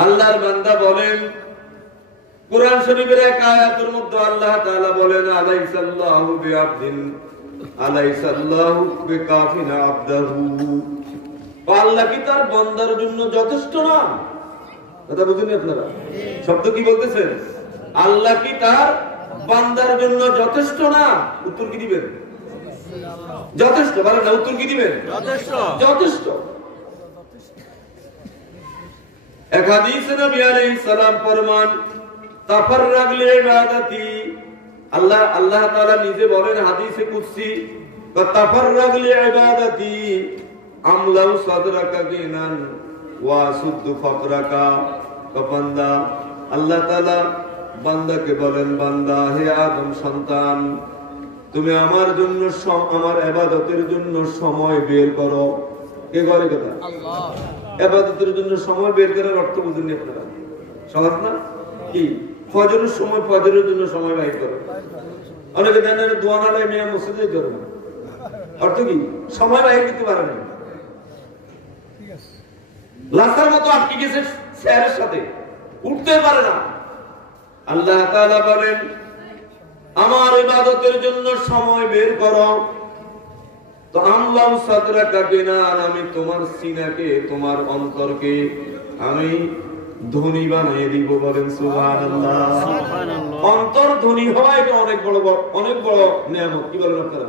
আল্লাহর বান্দা বলেন, কুরআন শরীফের এক আয়াতের মধ্যে আল্লাহ তাআলা বলেন, আলাইসাল্লাহু বিআবদিন আলাইসাল্লাহু বিকাফিন আবদাহু, আল্লাহ কি তার বান্দার জন্য যথেষ্ট না? কথা বুঝুন আপনারা, শব্দ কি বলতেছেন? আল্লাহ কি তার বান্দার জন্য যথেষ্ট না? উত্তর কি দিবেন? যথেষ্ট। বলেন না, উত্তর কি দিবেন? যথেষ্ট। যথেষ্ট। এক হাদিসে নবী আলাইহিস সালাম ফরমান, তাফাররাগ লিইবাদাতি, আল্লাহ তাআলা নিজে বলেন হাদিসে কুদসি, তাফাররাগ লিইবাদাতি আমলাউ সাদরাকা গিনান ওয়া সুদ্দু ফাকরাকা। বান্দা, আল্লাহ তাআলা বান্দাকে বলেন, বান্দা, হে আদম সন্তান, তুমি আমার জন্য, আমার ইবাদতের জন্য সময় বের করো। কে করে কথা? আল্লাহ। ইবাদতের জন্য সময় বের করার অর্থ বুঝেন আপনারা? সহজ না কি? ফজরের সময় ফজরের জন্য সময় ব্যয় করো। অনেকে জানেন দোয়া না লাই মিয়া মসজিদে করো না, অর্থ কি? সময় ব্যয় করতে পারে না, লাসার মতো আটকে গেছে চেয়ারের সাথে, উঠতে পারে না। আল্লাহ তাআলা বলেন, আমার ইবাদতের জন্য সময় বের করো। তো আমলাউ সাদরাকা বিনান, আমি তোমার সিনাকে, তোমার অন্তরকে আমি ধনী বানিয়ে দিব। বলেন সুবহানাল্লাহ। অন্তর ধনী হওয়া এটা অনেক বড় নিয়ামত। কি বলেন আপনারা?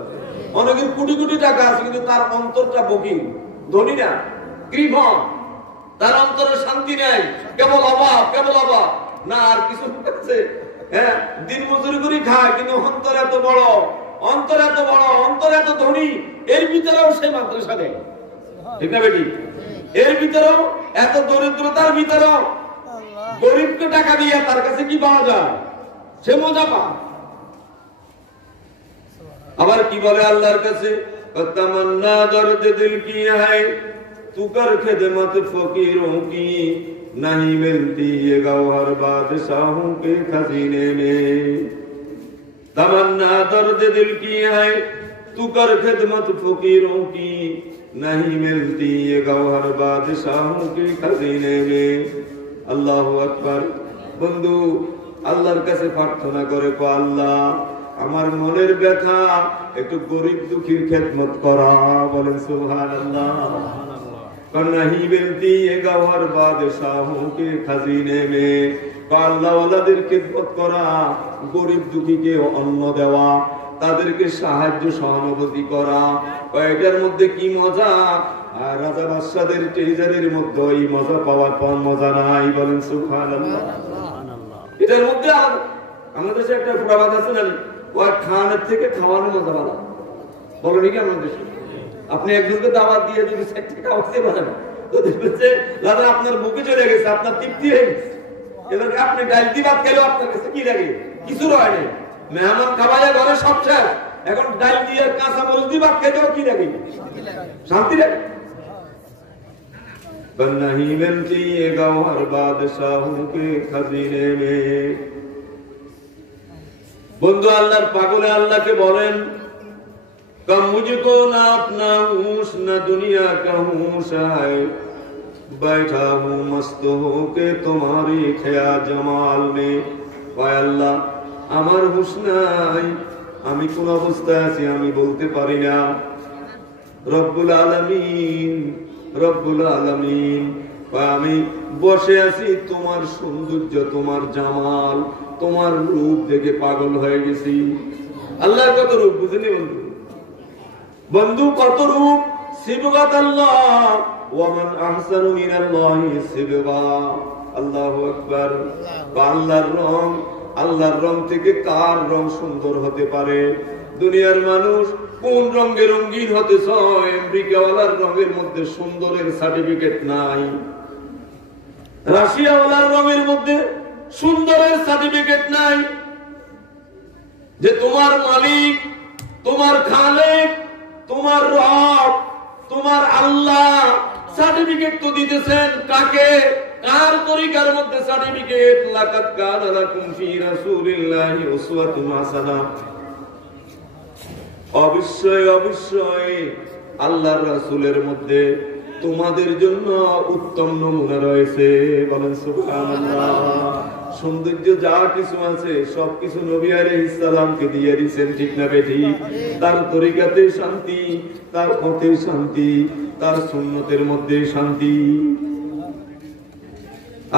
অনেকের কোটি কোটি টাকা আছে কিন্তু তার অন্তরটা বকিল, ধনী না, কৃপণ, তার অন্তরে শান্তি নাই, কেবল অভাব, কেবল অভাব না আর কিছু আছে। হ্যাঁ, দিন মজুরি করে খায় কিন্তু অন্তর এত বড়, অন্তর এত বড়, অন্তর এত ধনী, এর ভিতরেও সেই মাদ্রাসা নেই। ঠিক না বেটি? এর ভিতরেও এত দরিদ্রতার ভিতরেও গরিবকে টাকা দিয়ে তার কাছে কি পাওয়া যায়? সে মজা পায়। আবার কি বলে আল্লাহর কাছে, তামান্না দর্দ দিল কি है तू कर खिदमत फकीरों की नहीं मिलती ये गौहर बादशाहों के खजीने में। तमन्ना दर्द दिल की है तू कर खिदमत फकीरों की नहीं मिलती ये गौहर बादशाहों के खजीने में। আল্লাহু আকবার। বন্ধু, আল্লাহর কাছে প্রার্থনা করে, কো আল্লাহ, আমার মনের ব্যথা একটু গরিব দুঃখীর খেদমত করা। বলেন সুবহানাল্লাহ। नहीं मिलती ये गौहर बादशाहों के खजीने में। আল্লাহ ওয়ালাদের খেদমত করা, গরিব দুঃখীকে অন্ন দেওয়া, তাদেরকে সাহায্য সহানুভূতি করা, এটার মধ্যে কি মজা! আর রাজা বাদশাদের ট্রেজারের মধ্যে এই মজা পাওয়ার পর মজা নাই। বলেন সুবহানাল্লাহ। এটার মধ্যে আমাদের দেশে একটা প্রবাদ আছে না, ও খানের থেকে খাওয়ানোর মজা ভালো। বলেন কি আমাদের দেশে? আপনি একজনকে দাওয়াত দিয়ে যদি সেটা খাওয়াতে পারেন তো দেখবেন যে রাজা আপনার মুখে চলে গেছে, আপনার তৃপ্তি হয়ে গেছে। এবার আপনি ডাল দিয়ে ভাত খেলেও আপনার কাছে কি লাগে? কিছু রয় নেই। মেহমান খাওয়াইয়া ঘরে সব শেষ, এখন ডাল দিয়ে কাঁচা মরিচ দিয়ে ভাত খেতেও কি লাগে? শান্তি লাগে। नहीं मिलती ये गौहर बादशाहों के खजीने में। বন্ধু, আল্লাহর পাগলে আল্লাহকে বলেন, कब मुझको ना अपना होश न दुनिया का होश आए, बैठा हूँ मस्त हो के तुम्हारी ख्या जमाल में। पाय अल्लाह আমার হুশ নাই, আমি কোন অবস্থায় আছি আমি বলতে পারি না। রব্বুল আলামিন, রব্বুল আলামিন, আমি বসে আছি তোমার সৌন্দর্য, তোমার জামাল, তোমার রূপ দেখে পাগল হয়ে গেছি। আল্লাহর কত রূপ বুঝেনি বন্ধু? বন্ধু কত রূপ! সিবগাত আল্লাহ, ওয়া মান আহসানু মিনাল্লাহি সিবগা। আল্লাহু আকবার। আল্লাহর রং, আল্লাহর রং থেকে কার রং সুন্দর হতে পারে? দুনিয়ার মানুষ কোন রঙে রঙিন হতে চায়, আমেরিকাওয়ালার রঙের মধ্যে সুন্দরের সার্টিফিকেট নাই, রাশিয়াওয়ালার রঙের মধ্যে সুন্দরের সার্টিফিকেট নাই। যে তোমার মালিক, তোমার খালেক, তোমার রব, তোমার আল্লাহ সার্টিফিকেট তো দিতেছেন কাকে? কার তরিকার মধ্যে সার্টিফিকেট? লাকাদ কানা লাকুম ফি রাসূলিল্লাহি উসওয়াতুন হাসানাহ। অবশ্যই অবশ্যই আল্লাহর রাসূলের মধ্যে তোমাদের জন্য উত্তম নমুনা রয়েছে। বলেন সুবহানাল্লাহ। সৌন্দর্য যা কিছু আছে সবকিছু নবী আলাইহিস সালামকে দিয়ে দিয়েছেন, ঠিক না বেঠিক? তার তরিকাতে শান্তি, তার পথে শান্তি, তার সুন্নতের মধ্যে শান্তি।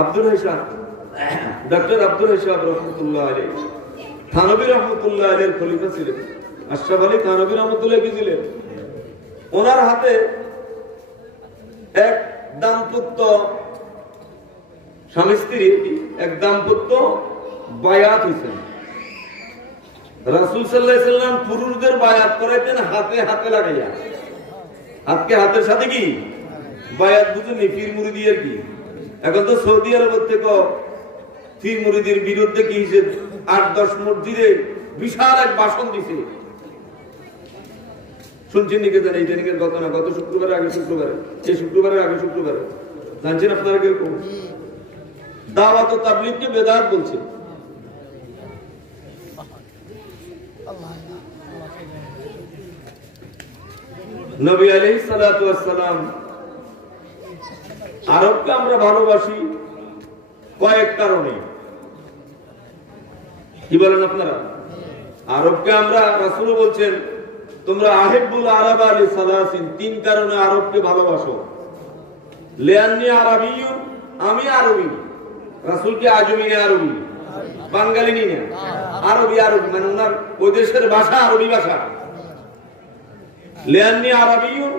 আব্দুল হাসান, ডক্টর আব্দুল হাসান রহমতুল্লাহ আলাইহি, থানভী রহমতুল্লাহ আলাইহির খলিফা ছিলেন। আশরাফ আলী থানভী রহমতুল্লাহ কি ছিলেন? ওনার হাতে এক দাম্পত্য, স্বামী স্ত্রী এক দাম্পত্য বায়াত হয়েছেন। রাসূল সাল্লাল্লাহু আলাইহি সাল্লাম পুরুষদের বায়াত করাইতেন হাতে হাতে লাগাইয়া। হাতকে হাতের সাথে কি বায়াত বুঝুনি? পীর মুরিদি আর কি। এখন তো সৌদি আরব থেকে পীর মুরিদির বিরুদ্ধে কি হয়েছে, ৮-১০ মসজিদে বিশাল এক ভাষণ দিছে। শুনছেন নাকি? জানেন এই জানিকের ঘটনা গত শুক্রবারের আগে শুক্রবারে, এই শুক্রবারের আগে শুক্রবারে, জানছেন আপনারা কেউ? দাওয়াত ও তাবলীগকে বেদাত বলছে। নবী আলাইহিস সালাতু ওয়াস সালাম আরবকে আমরা ভালোবাসি কয়েক কারণে। কি বলেন আপনারা? আরবকে আমরা, রাসূল বলছেন তোমরা আহিব্বুল আরাবা লিসালাসিন, ৩ কারণে আরবকে ভালোবাসো। লিআন্নী আরাবিয়্যুন, আমি আরবি। রাসূল কি আজমি না আরবি? বাঙালি না, আরবি। আরবি মানে ওনার ওই দেশের ভাষা আরবি ভাষা। লিআন্নী আরাবিয়্যুন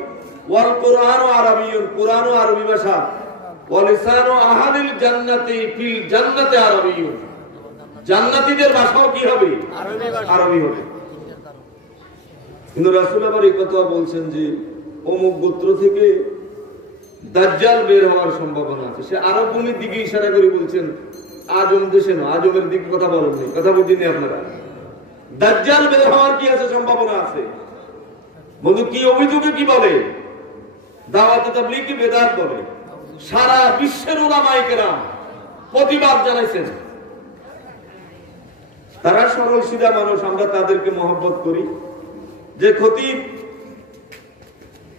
ওয়াল কুরআনু আরাবিয়্যুন, কুরআনও আরবি ভাষা। ওয়া লিসানু আহলিল জান্নাতি ফিল জান্নাতি আরাবিয়্যুন, জান্নাতীদের ভাষাও কি হবে? আরবি হবে। কিন্তু রাসূল আবার এই কথা বলছেন যে অমুক গোত্র থেকে দাজ্জাল বের হওয়ার সম্ভাবনা আছে। সে আরব ভূমির দিকে ইশারা করে বলছেন, আজম দেশে না, আজমের দিকে কথা বলেননি। কথা বুঝিনি আপনারা? দাজ্জাল বের হওয়ার কি আছে? সম্ভাবনা আছে। বন্ধু কি অভিযোগে কি বলে? দাওয়াত তাবলীগ কি বেদাত বলে। সারা বিশ্বের উলামায়ে কেরাম প্রতিবাদ জানাইছেন। তারা সরল সিধা মানুষ, আমরা তাদেরকে মহব্বত করি। যে খতিব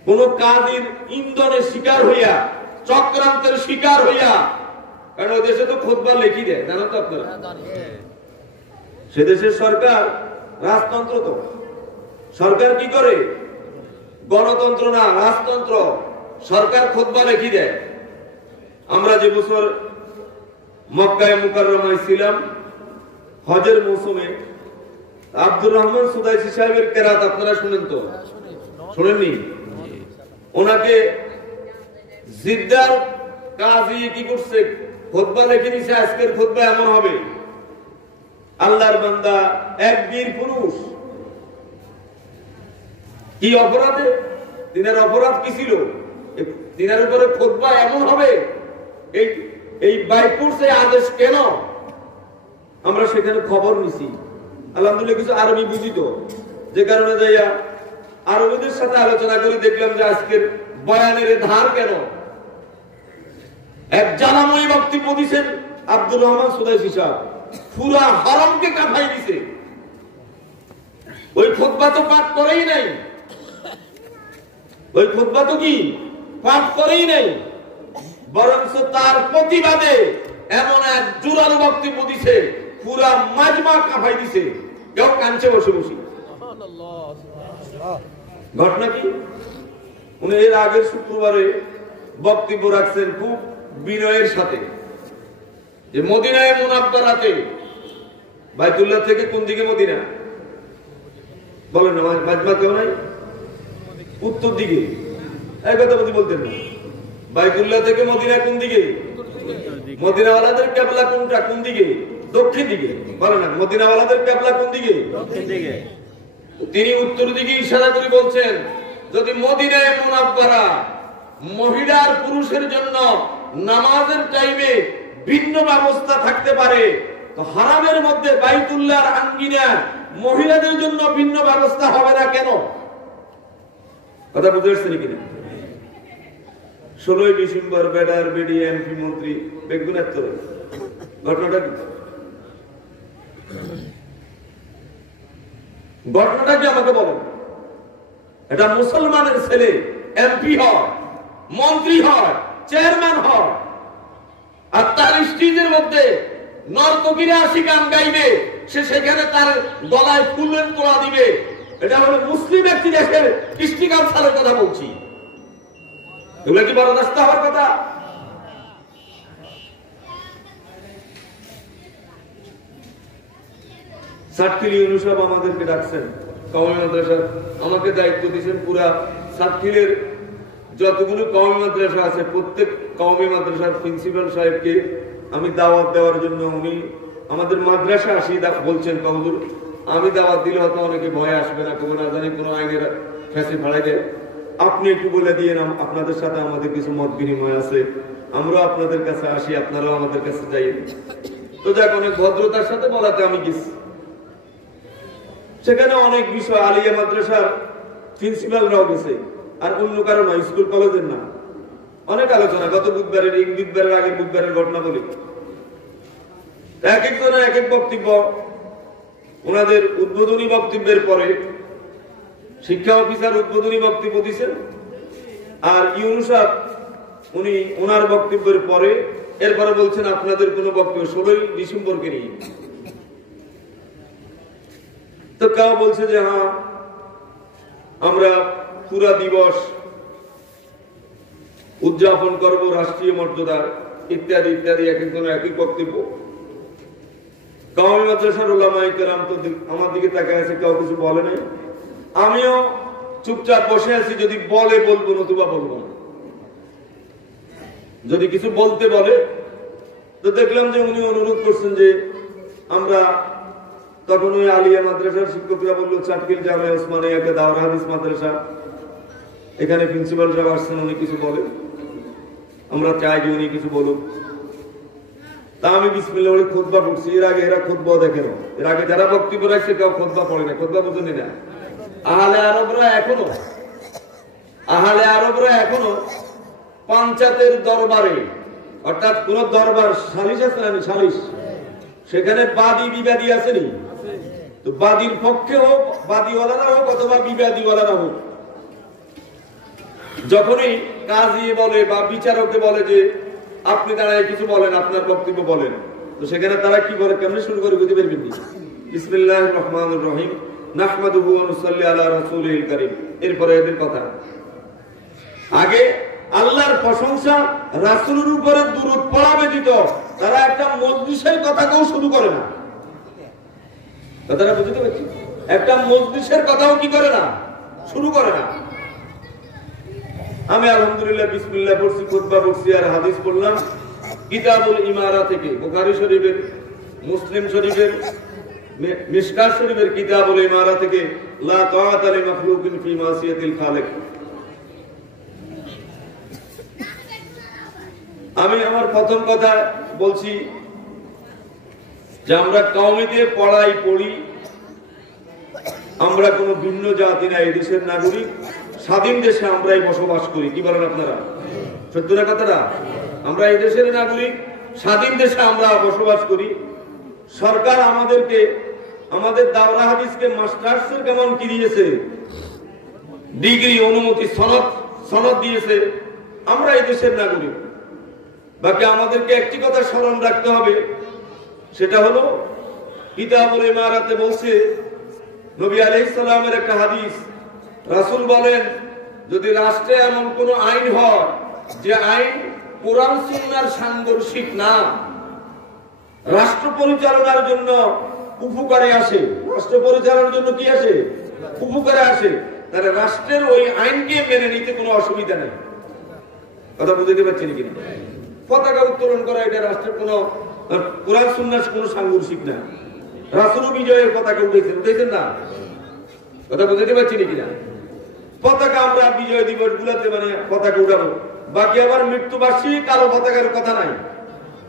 কোন কাজীর ইন্ধনের শিকার হইয়া, চক্রান্তের শিকার হইয়া, কারণ ওই দেশে তো খুতবা লিখি দেয়, জানো তো আপনারা? সে দেশের সরকার রাজতন্ত্র, তো সরকার কি করে? গণতন্ত্র না, রাজতন্ত্র। সরকার খুতবা লিখি দেয়। আমরা যে বছর মক্কায়ে মুকাররমায় ছিলাম হজের মৌসুমে, আব্দুর রহমান সুদাইসি সাহেবের কেরাত আপনারা শুনেন তো? শুনেননি? ওনাকে জিদ্দার কাজী কি করছে? খুতবা লিখে নিছে, আজকের খুতবা এমন হবে। আল্লাহর বান্দা, এক বীর পুরুষ, কি অপরাধে? তিনার অপরাধ কি ছিল? তিনার উপরে খুতবা এমন হবে। এই বাইপুরসে আদেশ কেন? আমরা সেখানে খবর নিছি। আলহামদুলিল্লাহ কিছু আরবি বুঝি তো, যে কারণে যাইয়া আরবিদের সাথে আলোচনা করি, দেখলাম যে আজকের বয়ানের ধার কেন। এক জানাময়ী বক্তব্য দিয়েছেন আব্দুর রহমান সুদাইসি সাহেব, পুরা হরমকে কাঁপাই দিছে। ওই খুতবা তো পাঠ করেই নাই, ওই খুতবা তো কি পাঠ করেই নাই, বরঞ্চ তার প্রতিবাদে এমন এক জোরালো বক্তব্য দিছে, পুরা মাজমা কাঁপাই দিছে, কেউ কাঁদছে বসে বসে। ঘটনা কি, উনি এর আগের শুক্রবারে বক্তব্য রাখছেন খুব বিনয়ের সাথে যে মদিনায় মুনাব্বারাতে, বাইতুল্লাহ থেকে কোন দিকে মদিনা বলেন না, মাজমা কেউ নাই, উত্তর দিকে, এক কথা বলতেন না। বাইতুল্লাহ থেকে মদিনা কোন দিকে, মদিনাওয়ালাদের কিবলা কোনটা, কোন দিকে, দক্ষিণ দিকে, বলেন না, মদিনাওয়ালাদের কিবলা কোন দিকে, দক্ষিণ দিকে। তিনি উত্তর দিকে ইশারা করে বলছেন, যদি মদিনায় মুনাব্বারা মহিলার পুরুষের জন্য নামাজের টাইমে ভিন্ন ব্যবস্থা থাকতে পারে, তো হারামের মধ্যে বাইতুল্লাহর আঙ্গিনা মহিলাদের জন্য ভিন্ন ব্যবস্থা হবে না কেন? কথা বুঝতে পারছেন কিনা? 16 ডিসেম্বর বেডার বেডি এমপি মন্ত্রী বেগুনের তোর ঘটনাটা কি? ঘটনাটা কি আমাকে বলেন। এটা মুসলমানের ছেলে এমপি হয়, মন্ত্রী হয়, চেয়ারম্যান হয়, আর তার স্টেজের মধ্যে নর্তকীরা আসি গান গাইবে, সে সেখানে তার গলায় ফুলের তোলা দিবে। এটা হলো মুসলিম একটি দেশের কৃষ্টি কালচারের কথা বলছি। এগুলো কি বরদাস্ত হওয়ার কথা? সাতখিলি অনুসব আমাদেরকে ডাকছেন, কওমি মাদ্রাসা আমাকে দায়িত্ব দিয়েছেন, পুরা সাতখিলের যতগুলো কওমি মাদ্রাসা আছে প্রত্যেক কওমি মাদ্রাসার প্রিন্সিপাল সাহেবকে আমি দাওয়াত দেওয়ার জন্য, উনি আমাদের মাদ্রাসা আসি বলছেন, হুজুর আমি দাওয়াত দিলে হয়তো অনেকে ভয় আসবে না, কোনো না জানি কোনো আইনের ফেঁসে ফাড়াই দেয়, আপনি একটু বলে দিয়ে নাম, আপনাদের সাথে আমাদের কিছু মত বিনিময় আছে, আমরা আপনাদের কাছে আসি, আপনারাও আমাদের কাছে যাই। তো যাক, অনেক ভদ্রতার সাথে বলাতে আমি গেছি। সেখানে অনেক বিষয়, আলিয়া মাদ্রাসার প্রিন্সিপালরাও গেছে, আর অন্য কারো না, স্কুল কলেজের না, অনেক আলোচনা। গত বুধবারের, এই বুধবারের আগের বুধবারের ঘটনা বলি। এক একজনের এক এক বক্তব্য। ওনাদের উদ্বোধনী বক্তব্যের পরে শিক্ষা অফিসার উদ্বোধনী বক্তব্য দিচ্ছেন, আর ইউনূস সাহেব উনি ওনার বক্তব্যের পরে এরপরে বলছেন আপনাদের কোনো বক্তব্য 16 ডিসেম্বরকে নিয়ে। তো কেউ বলছে যে হ্যাঁ আমরা পুরা দিবস উদযাপন করব রাষ্ট্রীয় মর্যাদার, ইত্যাদি ইত্যাদি, এক একজন একই বক্তব্য। কওমি মাদ্রাসার উলামায়ে কেরাম তো আমার দিকে তাকায় আছে, কেউ কিছু বলে নাই। আমিও চুপচাপ বসে আছি, যদি বলে বলবো, নতুবা বলবো না। যদি কিছু বলতে বলে, তো দেখলাম যে উনি অনুরোধ করছেন যে আমরা, তখন ওই আলিয়া মাদ্রাসার শিক্ষকরা বললো চাটকিল জামে ওসমানিয়া একটা দাওরা হাদিস মাদ্রাসা, এখানে প্রিন্সিপাল সাহেব আসছেন, উনি কিছু বলে, আমরা চাই যে উনি কিছু বলুক। তা আমি বিসমিল্লাহ বলে খুতবা পড়ছি। এর আগে এরা খুতবা দেখে না, এর আগে যারা বক্তব্য রাখছে কেউ খুতবা পড়ে না, খুতবা বুঝেনি না। আহলে আরবরা এখনো পাঞ্চাতের দরবারে, অর্থাৎ কোন দরবার সালিশ আছে না, সালিশ, সেখানে বাদী বিবাদী আসেনি, তো বাদীর পক্ষে হোক, বাদীওয়ালারা হোক অথবা বিবাদীওয়ালারা হোক, যখনই কাজী বলে বা বিচারককে বলে যে আপনি দাঁড়ায় কিছু বলেন, আপনার বক্তব্য বলেন, তো সেখানে তারা কি বলে, কেমনে শুরু করে বুঝতে পারবেন? বিসমিল্লাহির রহমানির রহিম, নাহমাদুহু ওয়া নুসাল্লি আলা রাসূলিল কারীম। এরপরে এদের কথা, আগে আল্লাহর প্রশংসা, রাসূলের উপরে দুরূদ পড়া ব্যতীত তারা একটা মজলিসের কথাও শুরু করে না। কথাটা বুঝতে পারছি? একটা মজলিসের কথাও কি করে না, শুরু করে না। আমি আলহামদুলিল্লাহ বিসমিল্লাহ পড়ছি, খুতবা পড়ছি, আর হাদিস পড়লাম কিতাবুল ইমারা থেকে, বুখারী শরীফের, মুসলিম শরীফের, মিশকাত শরীফের কিতাবুল ইমারা থেকে, লা তাআতা লি মাখলুকিন ফি মাসিয়াতিল খালিক। আমি আমার প্রথম কথা বলছি যে আমরা কওমিতে পড়ি, আমরা কোনো ভিন্ন জাতি না, এদেশের নাগরিক, স্বাধীন দেশে আমরাই বসবাস করি। কি বলেন আপনারা? সত্য না কথাটা? আমরা এই দেশের নাগরিক, স্বাধীন দেশে আমরা বসবাস করি। সরকার আমাদেরকে, আমাদের দাওরা হাদিসকে মাস্টার্সের কেমন কি দিয়েছে, ডিগ্রি, অনুমতি, সনদ সনদ দিয়েছে, আমরা এই দেশের নাগরিক। বাকি আমাদেরকে একটি কথা স্মরণ রাখতে হবে, সেটা হলো কিতাবুল ইমারাতে বলছে, নবী আলাইহিস সালামের একটা হাদিস, রাসূল বলেন যদি রাষ্ট্রে এমন কোন আইন হয় যে আইন কোরআন সুন্নাহর সাংঘর্ষিক না, রাষ্ট্র পরিচালনার জন্য উপকারে আসে, রাষ্ট্র পরিচালনার জন্য কি আসে? উপকারে আসে, তাহলে রাষ্ট্রের ওই আইনকে মেনে নিতে কোনো অসুবিধা নেই। কথা বুঝতে পারছেন কিনা? পতাকা উত্তোলন করা এটা রাষ্ট্রের কোনো কোরআন সুন্নাহর কোনো সাংঘর্ষিক না। রাসূল বিজয়ের পতাকা উঠেছেন না? কথা বুঝতে পারছেন কিনা? পতাকা আমরা বিজয় দিবস গুলাতে মানে পতাকা উঠাবো, বাকি আবার মৃত্যুবার্ষিকী কালো পতাকার কথা নাই,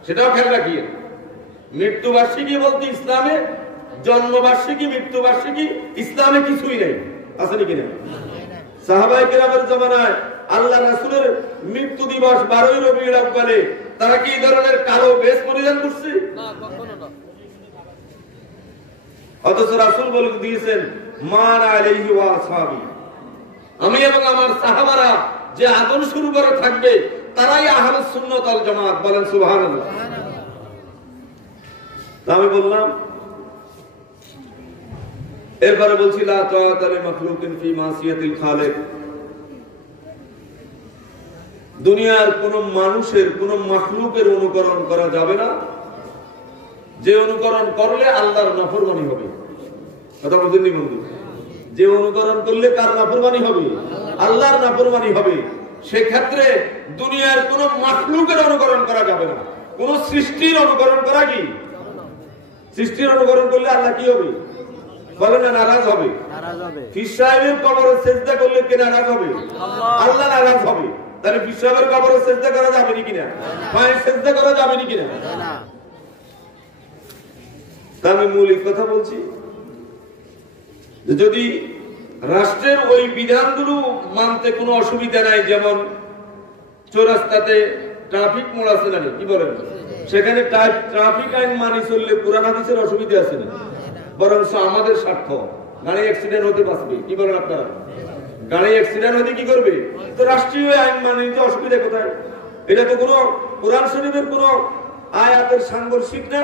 সেটাও খেয়াল রাখিয়ে। মৃত্যুবার্ষিকী বলতে ইসলামে জন্মবার্ষিকী মৃত্যুবার্ষিকী ইসলামে কিছুই নেই, আছে নাকি না? সাহাবায়ে কেরামের জামানায় আল্লাহ রাসূলের মৃত্যু দিবস 12ই রবিউল আউয়ালে তারা কি এই ধরনের কালো বেশ পরিধান করছে? না, কখনো না। অথচ রাসূল বলে দিয়েছেন মান আলাইহি ওয়া আসহাবি, আমি এবং আমার সাহাবারা যে আদর্শ উপরে থাকবে তারাই আহলুস সুন্নাত ওয়াল জামাত। বলেন সুবহানাল্লাহ। আমি বললাম, এরপরে বলছি লা তাআতা লিমাখলুকিন ফি মাসিয়াতিল খালিক, দুনিয়ার কোন মানুষের কোন মাখলুকের অনুকরণ করা যাবে না, যে অনুকরণ করলে আল্লাহর নাফরমানি হবে। কথা বুঝেননি বন্ধু? যে অনুকরণ করলে কার নাফরমানি হবে? আল্লাহর নাফরমানি হবে। সেক্ষেত্রে দুনিয়ার কোন মাখলুকের অনুকরণ করা যাবে না, কোন সৃষ্টির অনুকরণ করা কি? সৃষ্টির অনুকরণ করলে আল্লাহ কি হবে? বলেন না, নারাজ হবে। পীর সাহেবের কবরে সিজদা করলে কে নারাজ হবে? আল্লাহ নারাজ হবে। তাহলে পীর সাহেবের কবরে সিজদা করা যাবে নাকি না? পায়ে সিজদা করা যাবে নাকি না? তা আমি মৌলিক কথা বলছি, যদি রাষ্ট্রের ওই বিধানগুলো মানতে কোনো অসুবিধা নাই, যেমন চৌরাস্তাতে ট্রাফিক মোড় আছে না, কি বলেন, সেখানে ট্রাফিক আইন মানি চললে কোরআন হাদিসের অসুবিধা আছে না? বরং আমাদের স্বার্থ, গাড়ি অ্যাক্সিডেন্ট হতে বাঁচবে। কি বলেন আপনারা? গাড়ি অ্যাক্সিডেন্ট হতে কি করবে? তো রাষ্ট্রীয় আইন মানি নিতে অসুবিধা কোথায়? এটা তো কোনো কোরআন শরীফের কোনো আয়াতের সাংঘর্ষিক না,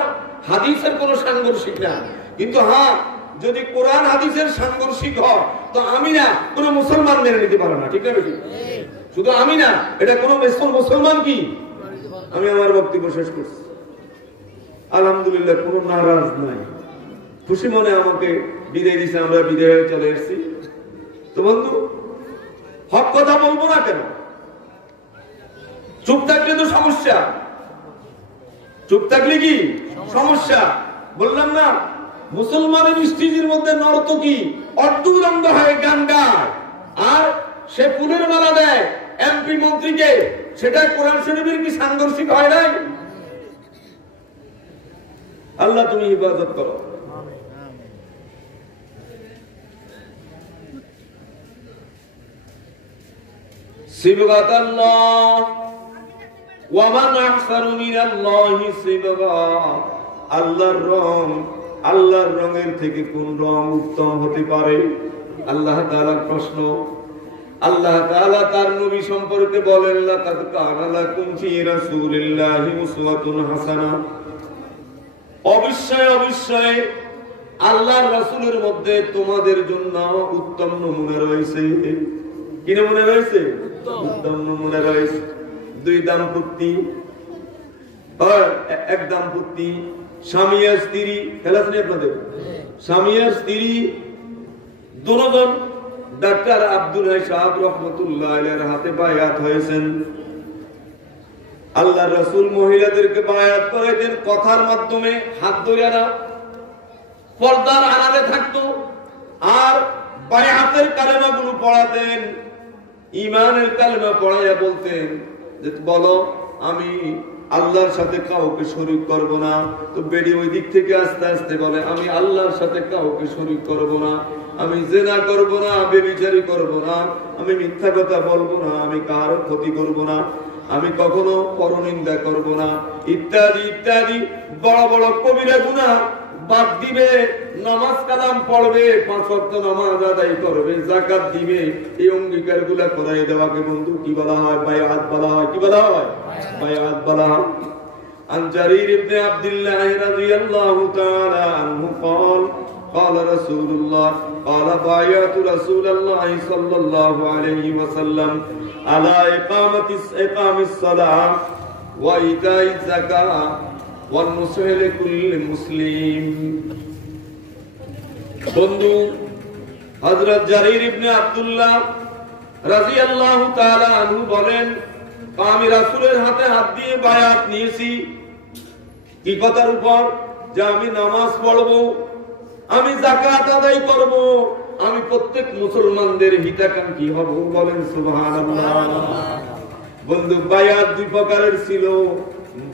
হাদিসের কোনো সাংঘর্ষিক না। কিন্তু হ্যাঁ, যদি কোরআন হাদিসের সাংঘর্ষিক হয় তো আমি না কোনো মুসলমান মেনে নিতে পারে না, ঠিক না বেশি? শুধু আমি না, এটা কোনো মুসলমান কি? আমি আমার বক্তব্য শেষ করছি। আলহামদুলিল্লাহ, কোনো নারাজ নাই, খুশি মনে আমাকে বিদায় দিছে, আমরা বিদায় হয়ে চলে এসেছি। তো বন্ধু, হক কথা বলবো না কেন? চুপ থাকলে তো সমস্যা, চুপ থাকলে কি সমস্যা? বললাম না, মুসলমানের স্ত্রীর মধ্যে নর্তকী অর্ধুলঙ্গ হয়ে গান গায় আর সে ফুলের মালা দেয় এমপি মন্ত্রীকে, সেটা কোরআন শরীফের কি সাংঘর্ষিক হয় নাই? আল্লাহ তুমি হিফাজত করো। সিবগাতাল্লাহ ওয়া মান আহসানু মিনাল্লাহি সিবগা, আল্লাহর রং, আল্লাহর রঙের থেকে কোন রং উত্তম হতে পারে? আল্লাহ তাআলার প্রশ্ন। আল্লাহ তাআলা তার নবী সম্পর্কে বলেন, লাকাদ কানা লাকুম ফি রাসূলিল্লাহি উসওয়াতুন হাসানা, অবশ্যই অবশ্যই আল্লাহর রাসূলের মধ্যে তোমাদের জন্য উত্তম নমুনা রয়েছে। কি নমুনা রয়েছে? উত্তম নমুনা রয়েছে। দুই দাম্পত্য, এক দাম্পত্য, স্বামী আর স্ত্রী, খেলা শুনি আপনাদের, স্বামী আর স্ত্রী দুজন ডাক্তার আব্দুল হাই সাহেব রহমতুল্লাহ আলাইহির হাতে বায়াত হয়েছেন। আল্লাহ রাসূল মহিলাদেরকে বায়াত করাইতেন কথার মাধ্যমে, হাত ধরে না, পর্দার আড়ালে থাকতো, আর বায়াতের কালেমাগুলো পড়াতেন, ঈমানের কালেমা পড়াইয়া বলতেন যে বলো আমি আল্লাহর সাথে কাউকে শরীক করব না। তো বেডি ওই দিক থেকে আস্তে আস্তে বলে আমি আল্লাহর সাথে কাউকে শরীক করব না, আমি জিনা করব না, ব্যভিচারী করব না, আমি মিথ্যা কথা বলবো না, আমি কারো ক্ষতি করব না, আমি কখনো পরনিন্দা করব না, ইত্যাদি ইত্যাদি বড় বড় কবিরা গুনাহ বাদ দিবে, নামাজ কালাম পড়বে, 5 ওয়াক্ত নামাজ আদায় করবে, যাকাত দিবে, এই অঙ্গীকারগুলো করাই দেওয়াকে বন্ধু কি বলা হয়? বায়াত বলা হয়। কি বলা হয়? বায়াত বলা হয়। عن جرير بن عبد الله رضي الله تعالى عنه قال رسول الله قال بايعت رسول الله صلى الله عليه وسلم على إقام الصلاة وإيتاء الزكاة والنصح لكل مسلم। বন্ধু হযরত জারির ইবনে আব্দুল্লাহ রাদিয়াল্লাহু তাআলা আনহু বলেন, আমি রাসূলের হাতে হাত দিয়ে বায়াত নিয়েছি। কি কথার উপর? যে আমি নামাজ পড়বো, আমি যাকাত আদায় করব, আমি প্রত্যেক মুসলমানদের হিতাকাঙ্ক্ষী হব। বলেন সুবহানাল্লাহ। বন্ধু বায়াত দুই প্রকারের ছিল,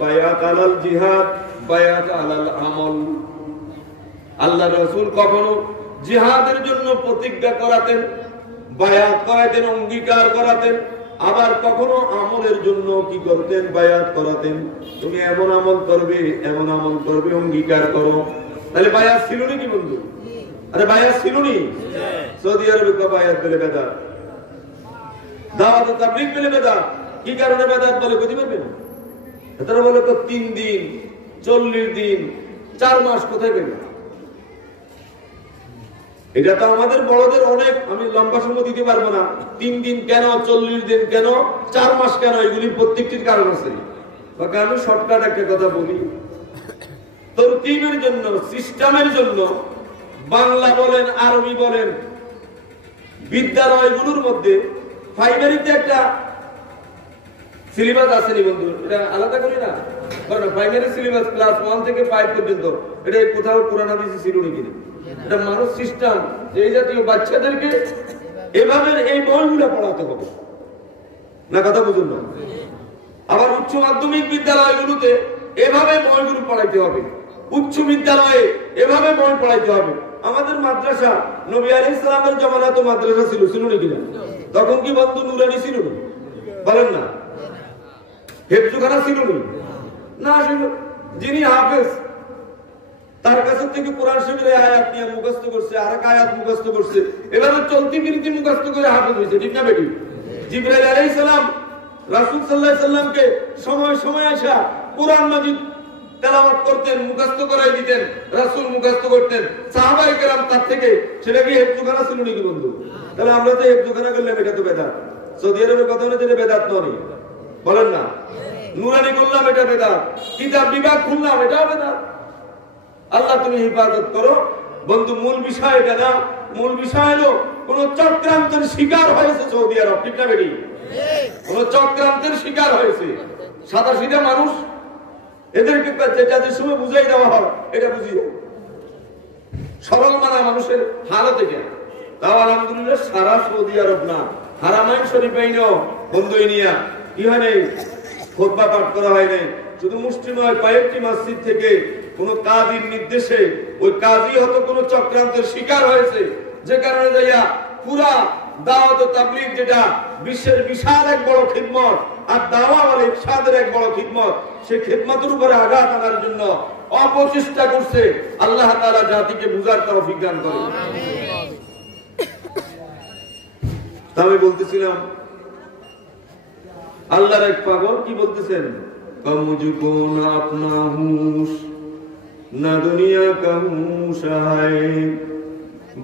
বায়াত আলাল জিহাদ, বায়াত আলাল আমল। আল্লাহ রাসূল কখনো জিহাদের জন্য প্রতিজ্ঞা করাতেন, বায়াত করাতেন, অঙ্গীকার করাতেন, আবার কখনো আমলের জন্য কি করতেন? বায়াত করাতেন। তুমি এমন আমল করবে, এমন আমল করবে, অঙ্গীকার করো। তাহলে বায়াত ছিল নাকি বন্ধু? আরে বায়াত ছিল নি? সৌদি আরবে বায়াত বলে বেদাত, দাওয়াত তাবলীগ বলে বেদাত। কি কারণে বেদাত বলে বুঝতে পারবেন? তারা বলে তো 3 দিন, 40 দিন, 4 মাস কোথায় পেল? এটা তো আমাদের বড়দের অনেক, আমি লম্বা সময় দিতে পারবো না। 3 দিন কেন, 40 দিন কেন, 4 মাস কেন? এগুলির প্রত্যেকটির কারণ আছে। আমি শর্টকাট একটা কথা বলি, তরতিবের জন্য, সিস্টেমের জন্য বাংলা বলেন, আরবি বলেন, বিদ্যালয়গুলোর মধ্যে প্রাইমারিতে একটা সিলেবাস আছে নি বন্ধু, এটা আলাদা করি না? প্রাইমারি সিলেবাস ক্লাস 1 থেকে 5 পর্যন্ত, এটা কোথাও কোরআন হাদিসে ছিল নাকি? এটা মানুষ সিস্টেম, এই জাতীয় বাচ্চাদেরকে এভাবে এই বইগুলো পড়াতে হবে না, কথা বুঝুন না? আবার উচ্চ মাধ্যমিক বিদ্যালয়গুলোতে এভাবে বইগুলো পড়াইতে হবে, উচ্চ বিদ্যালয়ে এভাবে বই পড়াইতে হবে। আমাদের মাদ্রাসা, নবী আলাইহিস সালামের জামানায় তো মাদ্রাসা ছিল নাকি না? তখন কি বন্ধু নুরানি ছিল না? বলেন না? হেফজখানা ছিল না? ছিল। যিনি হাফেজ, তার কাছ থেকে কোরআন শরীফের আয়াত নিয়ে মুখস্থ করছে, আরেক আয়াত মুখস্থ করছে, এভাবে চলতি ফিরতি মুখস্থ করে হাফেজ হয়েছে। ঠিক না বেটি? জিবরাইল আলাইহিস সালাম রাসূল সাল্লাল্লাহু আলাইহি সাল্লামকে সময় সময় আসা কোরআন মাজিদ তেলাওয়াত করতেন, মুখস্থ করাই দিতেন, রাসূল মুখস্থ করতেন, সাহাবায়ে কেরাম তার থেকে। সেটা কি হেফজখানা ছিল নাকি বন্ধু? তাহলে আমরা তো হেফজখানা করলাম, এটা তো বেদাত। সৌদি আরবের কথা হলো যে বেদাত নয়, বলেন না? নুরানি করলাম, এটা বেদাত। কিতাব বিভাগ খুললাম, এটাও বেদাত। আল্লাহ তুমি হিফাজত করো বন্ধু। মূল বিষয় এটা না, মূল বিষয় হলো কোন চক্রান্তের শিকার হয়েছে সৌদি আরব। ঠিক না বেটি? কোন চক্রান্তের শিকার হয়েছে সাদা সিধা মানুষ, এদেরকে যেটাদের সময় বুঝাই দেওয়া হয় এটা বুঝিয়ে সরল মানা মানুষের হালত এটা। তাও আলহামদুলিল্লাহ সারা সৌদি আরব না, হারামাইন শরীফাইন বন্ধু নিয়া কি হয় নাই, খুতবা পাঠ করা হয় নাই। শুধু মুসলিম হয় কয়েকটি মসজিদ থেকে কোন কাজীর নির্দেশে ওই কাজী হয়তো কোন চক্রান্তের শিকার হয়েছে, যে কারণে যাইয়া পুরা দাওয়াত ও তাবলীগ যেটা বিশ্বের বিশাল এক বড় খিদমত, আর দাওয়া ওয়াল ইরশাদের এক বড় খিদমত, সেই খিদমতের উপরে আঘাত আনার জন্য অপচেষ্টা করছে। আল্লাহ তাআলা জাতিকে বুঝার তৌফিক দান করুন। আমিন। আমি বলতেছিলাম আল্লাহর এক পাগল কি বলতেছেন, মুঝকো না আপনা হুশ না দুনিয়া কা হুশ है,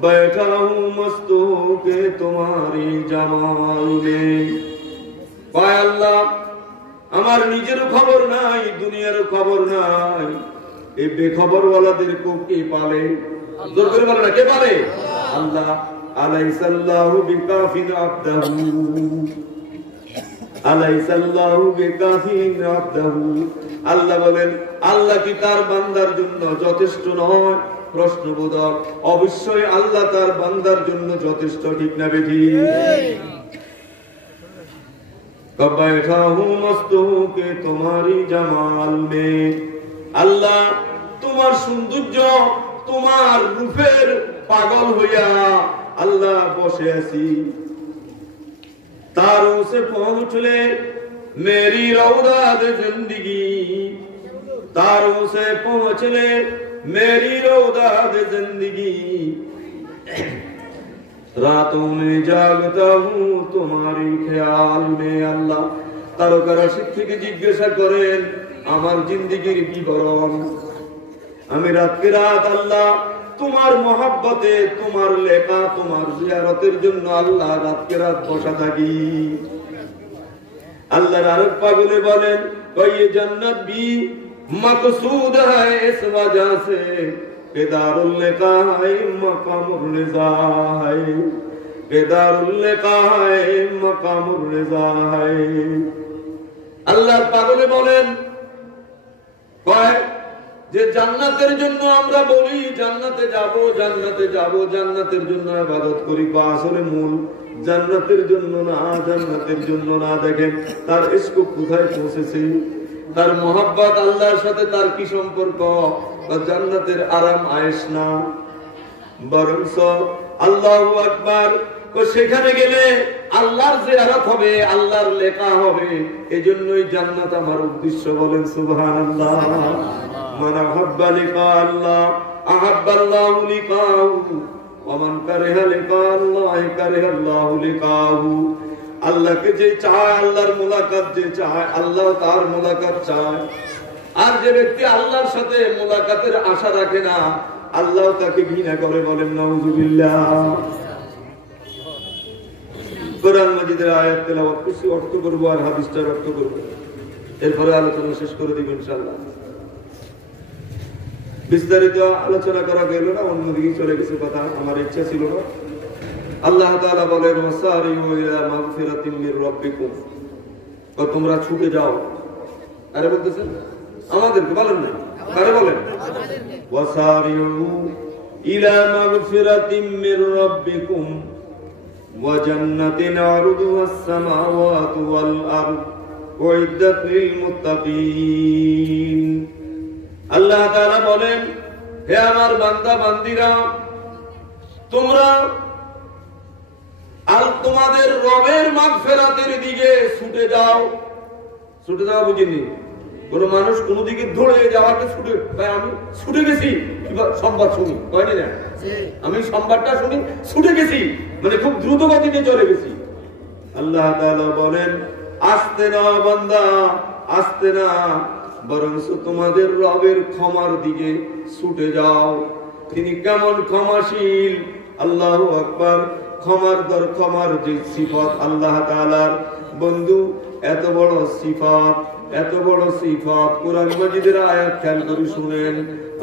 बैठा हूं मस्तों के तुम्हारी जमाल में। পায় আল্লাহ, আমার নিজের খবর নাই, দুনিয়ার খবর নাই, এই বেখবর ওয়ালাদেরকে কে পালে? জোর করে বলে না, কে পালে? আল্লাহ। আলাইসাল্লাহু বিকাফিন আবদাহু, আলাইসাল্লাহু বিকাফিন আবদাহু। আল্লাহ বলেন, আল্লাহ কি তার বান্দার জন্য যথেষ্ট নয়? প্রশ্নবোধক, অবশ্যই আল্লাহ তার বান্দার জন্য যথেষ্ট। ঠিক না বেঠি? बैठा हूं मस्तों के तुम्हारी जमाल में। আল্লাহ তোমার সৌন্দর্য, তোমার রূপের পাগল হইয়া আল্লাহ বসে আছি। तारों से पहुंच ले मेरी रौदा दे जिंदगी, तारों से पहुंच ले मेरी रोदाद जिंदगी रातों में जागता हूँ तुम्हारी ख्याल में अल्लाह तारकारा शिक्षक जिज्ञासा करें আমার জিন্দেগীর বিবরণ আমি রাতকে রাত আল্লাহ তোমার মহব্বতে তোমার লেখা তোমার জিয়ারতের জন্য আল্লাহ রাতকে রাত বসা থাকি আল্লাহর আরেক পাগলে বলেন ये जन्नत भी मकसूद है इस वजह से बेदारुल लिका है मकामुर रिजा है बेदारुल लिका है मकामुर रिजा है আল্লাহর পাগলে বলেন কয় যে জান্নাতের জন্য আমরা বলি জান্নাতে যাব জান্নাতে যাব জান্নাতের জন্য ইবাদত করি বা আসলে মূল জান্নাতের জন্য না দেখেন তার ইশক কোথায় পৌঁছেছে তার মহব্বত আল্লাহর সাথে তার কি সম্পর্ক জান্নাতের আরাম আয়েশ না বরংস আল্লাহু আকবার সেখানে গেলে আল্লাহর জিয়ারত হবে আল্লাহর লেখা হবে এজন্যই জান্নাত আমার উদ্দেশ্য বলেন সুবহানাল্লাহ মান আহাব্বা লিকা আল্লাহ আহাব্বাল্লাহু লিকাহু ওয়া মান কারিহা লিকা আল্লাহ কারিহাল্লাহু লিকাহু আল্লাহকে যে চায় আল্লাহর মুলাকাত যে চায় আল্লাহ তার মুলাকাত চায় আর যে ব্যক্তি আল্লাহর সাথে মুলাকাতের আশা রাখে না আল্লাহ তাকে ঘৃণা করে বলেন নাউযুবিল্লাহ কোরআন মাজিদের আয়াত তেলাওয়াত কিছু অর্থ করব আর হাদিসটার অর্থ করব এরপরে আলোচনা শেষ করে দিব ইনশাআল্লাহ বিস্তারিত আলোচনা করা গেল না অন্যদিকে চলে গেছে কথা আমার ইচ্ছা ছিল না আল্লাহ তাআলা বলেন ওয়াসারিউ ইলা মাগফিরাতিন মির রাব্বিকুম তোমরা ছুটে যাও আরে বলতেছেন আমাদেরকে বলেন না আরে বলেন ওয়াসারিউ ইলা মাগফিরাতিন মির রাব্বিকুম وجنة عرضها السماوات والأرض أعدت للمتقين আল্লাহ তাআলা বলেন হে আমার বান্দা বান্দীরা তোমরা আর তোমাদের রবের মাগফিরাতের দিকে ছুটে যাও বুঝিনি কোন মানুষ কোন দিকে দৌড়ে যাওয়াকে ছুটে ভাই আমি ছুটে গেছি সংবাদ শুনি কয়নি না আমি সংবাদটা শুনি ছুটে গেছি মানে খুব দ্রুত গতিতে চলে গেছি আল্লাহ তাআলা বলেন আস্তে না বান্দা আস্তে না বরং তোমাদের রবের ক্ষমার দিকে ছুটে যাও তিনি কেমন ক্ষমাশীল আল্লাহু আকবার ক্ষমার যে সিফাত আল্লাহ তাআলার বন্ধু এত বড় সিফাত কোরআন মাজিদের আয়াত খেয়াল করে শুনেন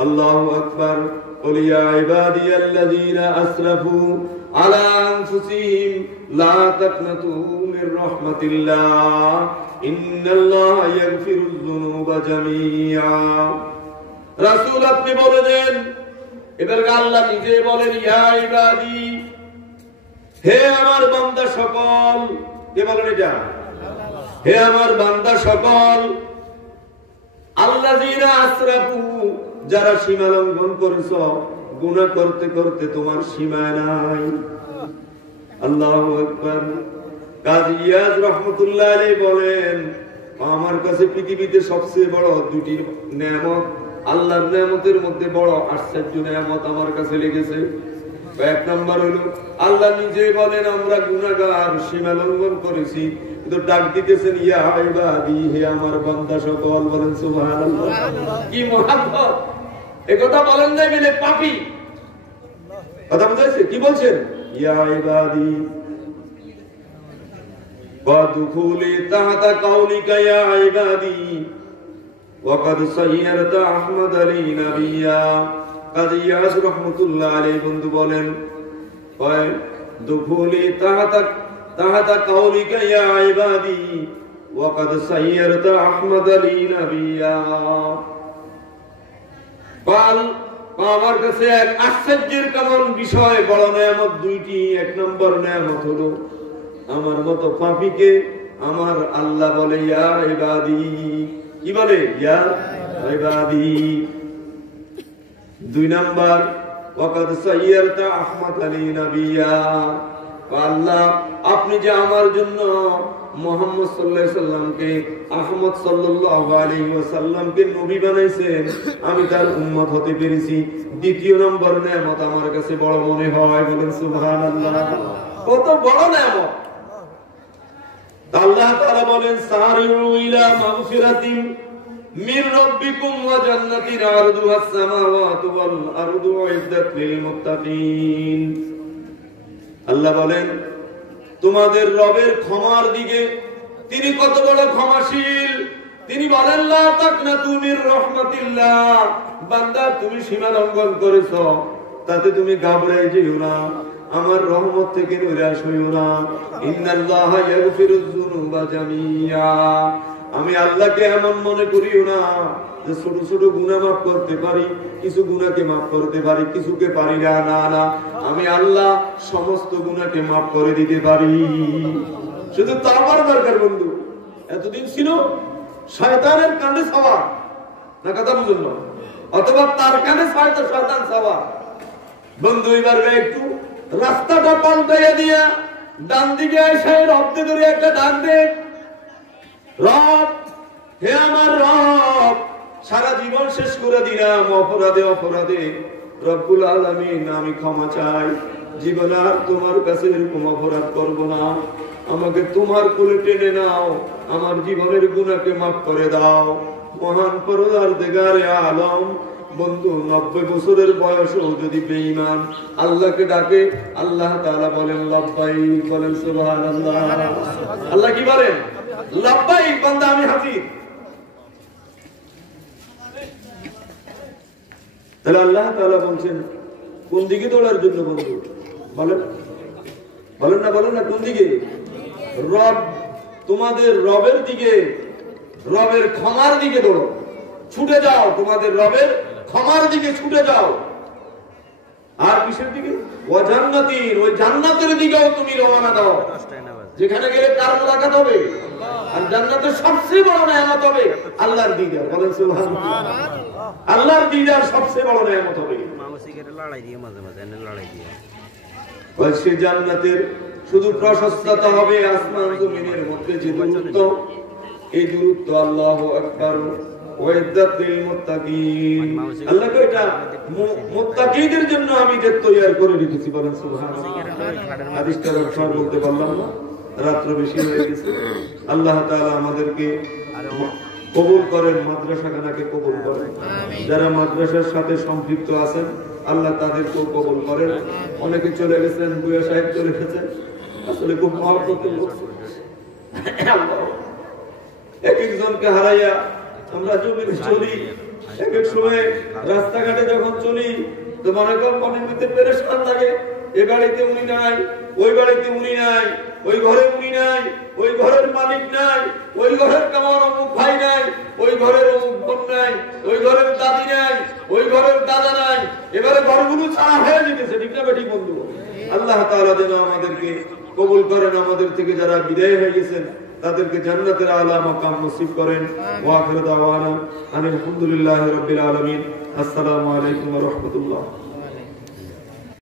আল্লাহু আকবার قل يا عبادي الذين أسرفوا على أنفسهم لا تقنطوا من رحمة الله إن الله يغفر الذنوب جميعا রাসূল আপনি বলে দেন এবার আল্লাহ নিজে বলেন ইয়া ইবাদি হে আমার বান্দা সকল কে বলেন এটা হে আমার বান্দা সকল আল্লাযীনা আসরাফু যারা সীমা লঙ্ঘন করেছো গুনাহ করতে করতে তোমার সীমা নাই আল্লাহু আকবার কাজী ইয়াজ রাহমাতুল্লাহ আলাইহি বলেন আমার কাছে পৃথিবীতে সবচেয়ে বড় দুটি নেয়ামত আল্লাহর নেয়ামতের মধ্যে বড় আশ্চর্য নেয়ামত আমার কাছে লেগেছে এক নাম্বার হলো আল্লাহ নিজে বলেন আমরা গুনাহগার সীমা লঙ্ঘন করেছি কিন্তু ডাক দিতেছেন ইয়া ইবাদি হে আমার বান্দা সকল বলেন সুবহানাল্লাহ কি মহব্বত একথা বলেন না বলে পাপী কথা বুঝাইছে কি বলছেন ইয়া ইবাদি ওয়াদখুলি তাহতা কাউলিকা ইয়া ইবাদি ওয়াকাদ সাইয়ারতা আহমদ আলী নবিয়া কাজী ইয়াস রাহমাতুল্লাহ আলাইহি বন্ধু বলেন হয় দুখুলি তাহতা কাউলিকা ইয়া ইবাদি ওয়াকাদ সাইয়ারতা আহমদ আলী নবিয়া আমার কাছে এক আশ্চর্যের কেমন বিষয় বড় নেয়ামত দুইটি এক নম্বর নেয়ামত হলো আমার মতো পাপীকে আমার আল্লাহ বলে ইয়া ইবাদি কি বলে ইয়া ইবাদি দুই নাম্বার ওয়াকাদ সাইয়ারতা আহমদ আলী নবিয়া আল্লাহ আপনি যে আমার জন্য মুহাম্মদ সাল্লাল্লাহু আলাইহি সাল্লামকে আহমদ সাল্লাল্লাহু আলাইহি ওয়াসাল্লামকে নবী বানাইছেন, আমি তার উম্মত হতে পেরেছি। দ্বিতীয় নম্বর নেয়ামত আমার কাছে বড় মনে হয়। বলেন সুবহানাল্লাহ, কত বড় নেয়ামত। আল্লাহ তাআলা বলেন সারিউ ইলা মাগফিরাতিন মির রাব্বিকুম ওয়া জান্নাতিন আরদুহাস সামাওয়াতু ওয়াল আরদু উইদ্দাত লিল মুত্তাকিন। আল্লাহ বলেন তোমাদের রবের ক্ষমার দিকে, তিনি কত বড় ক্ষমাশীল। তিনি বলেন লা তাকনাতু মির রাহমাতিল্লাহ, বান্দা তুমি সীমা লঙ্ঘন করেছো, তাতে তুমি ঘাবড়ে যেও না, আমার রহমত থেকে নিরাশ হইও না। ইন্নাল্লাহা ইয়াগফিরুয যুনুবা জামিয়া, আমি আল্লাহকে এমন মনে করিও না যে ছোট ছোট গুনাহ মাফ করতে পারি, কিছু গুনাহকে মাফ করতে পারি, কিছুকে পারি না। না না, আমি আল্লাহ সমস্ত গুনাহকে মাফ করে দিতে পারি। শুধু তাওবার দরকার বন্ধু। এতদিন ছিল শয়তানের কানে ছাওয়া, না কথা বুঝুন না, অথবা তার কানে শয়তান ছাওয়া। বন্ধু এবার একটু রাস্তাটা পাল্টাইয়া দিয়া ডান দিকে এসে রবকে ধরে একটা ডাক দে, রব, হে আমার রব, সারা জীবন শেষ করে দিলাম অপরাধে অপরাধে, রব্বুল আলামিন আমি ক্ষমা চাই, জীবনে আর তোমার কাছে এরকম অপরাধ করব না, আমাকে তোমার কোলে টেনে নাও, আমার জীবনের গুনাহকে মাফ করে দাও। মহান পরওয়ারদিগারে আলম বন্ধু 90 বছরের বয়সেও যদি বেঈমান আল্লাহকে ডাকে, আল্লাহ তাআলা বলেন লাব্বাইক, বলেন সুবহানাল্লাহ। আল্লাহ কি বলেন? লাব্বাইক বান্দা, আমি হাজির। তাহলে আল্লাহ তাআলা বলছেন কোন দিকে দৌড়ার জন্য বন্ধু? বলেন বলেন না, বলেন না, কোন দিকে? রব, তোমাদের রবের দিকে, রবের ক্ষমার দিকে দৌড়ো, ছুটে যাও, তোমাদের রবের ক্ষমার দিকে ছুটে যাও। আর কিসের দিকে? ও জান্নাতিন, ওই জান্নাতের দিকেও তুমি রওনা দাও, যেখানে গেলে কার মুলাকাত হবে? আর জান্নাতের সবচেয়ে বড় নেয়ামত হবে আল্লাহর দিদার। বলেন সুবহানাল্লাহ, আল্লাহর দিদার সবচেয়ে বড় নেয়ামত হবে। সে জান্নাতের শুধু প্রশস্ততা হবে আসমান জমিনের মধ্যে যে দূরত্ব, এই দূরত্ব আল্লাহু আকবার ওয়াইদাত লিল মুত্তাকিন। আল্লাহ কয় এটা মুত্তাকিদের জন্য আমি যে তৈরি করে রেখেছি। বলেন সুবহানাল্লাহ। হাদিসটা সব বলতে পারলাম না, রাত্র বেশি হয়ে গেছে। আল্লাহ তাআলা আমাদেরকে কবুল করেন, মাদ্রাসাখানাকে কবুল করেন, যারা মাদ্রাসার সাথে সম্পৃক্ত আছেন আল্লাহ তাদেরকেও কবুল করেন। অনেকে চলে গেছেন, বুয়া সাহেব চলে গেছেন, আসলে খুব মহব্বতের লোক। এক একজনকে হারাইয়া আমরা জমিনে চলি, এক এক সময় রাস্তাঘাটে যখন চলি তো মনে কর মনের ভিতরে পেরেশান লাগে, এ বাড়িতে উনি নাই, ওই বাড়িতে উনি নাই, ওই ঘরে উনি নাই, ওই ঘরের মালিক নাই, ওই ঘরের কেমন অমুক ভাই নাই, ওই ঘরের অমুক বোন নাই, ওই ঘরের দাদি নাই, ওই ঘরের দাদা নাই, এবারে ঘরগুলো ছাড়া হয়ে যেতেছে। ঠিক না বেটি বন্ধু? আল্লাহ তাআলা যেন আমাদেরকে কবুল করেন, আমাদের থেকে যারা বিদায় হয়ে গেছেন তাদেরকে জান্নাতের আলা মাকাম নসিব করেন। ওয়া আখিরু দাওয়ানা আলহামদুলিল্লাহি রাব্বিল আলামিন। আসসালামু আলাইকুম ওয়া রাহমাতুল্লাহ।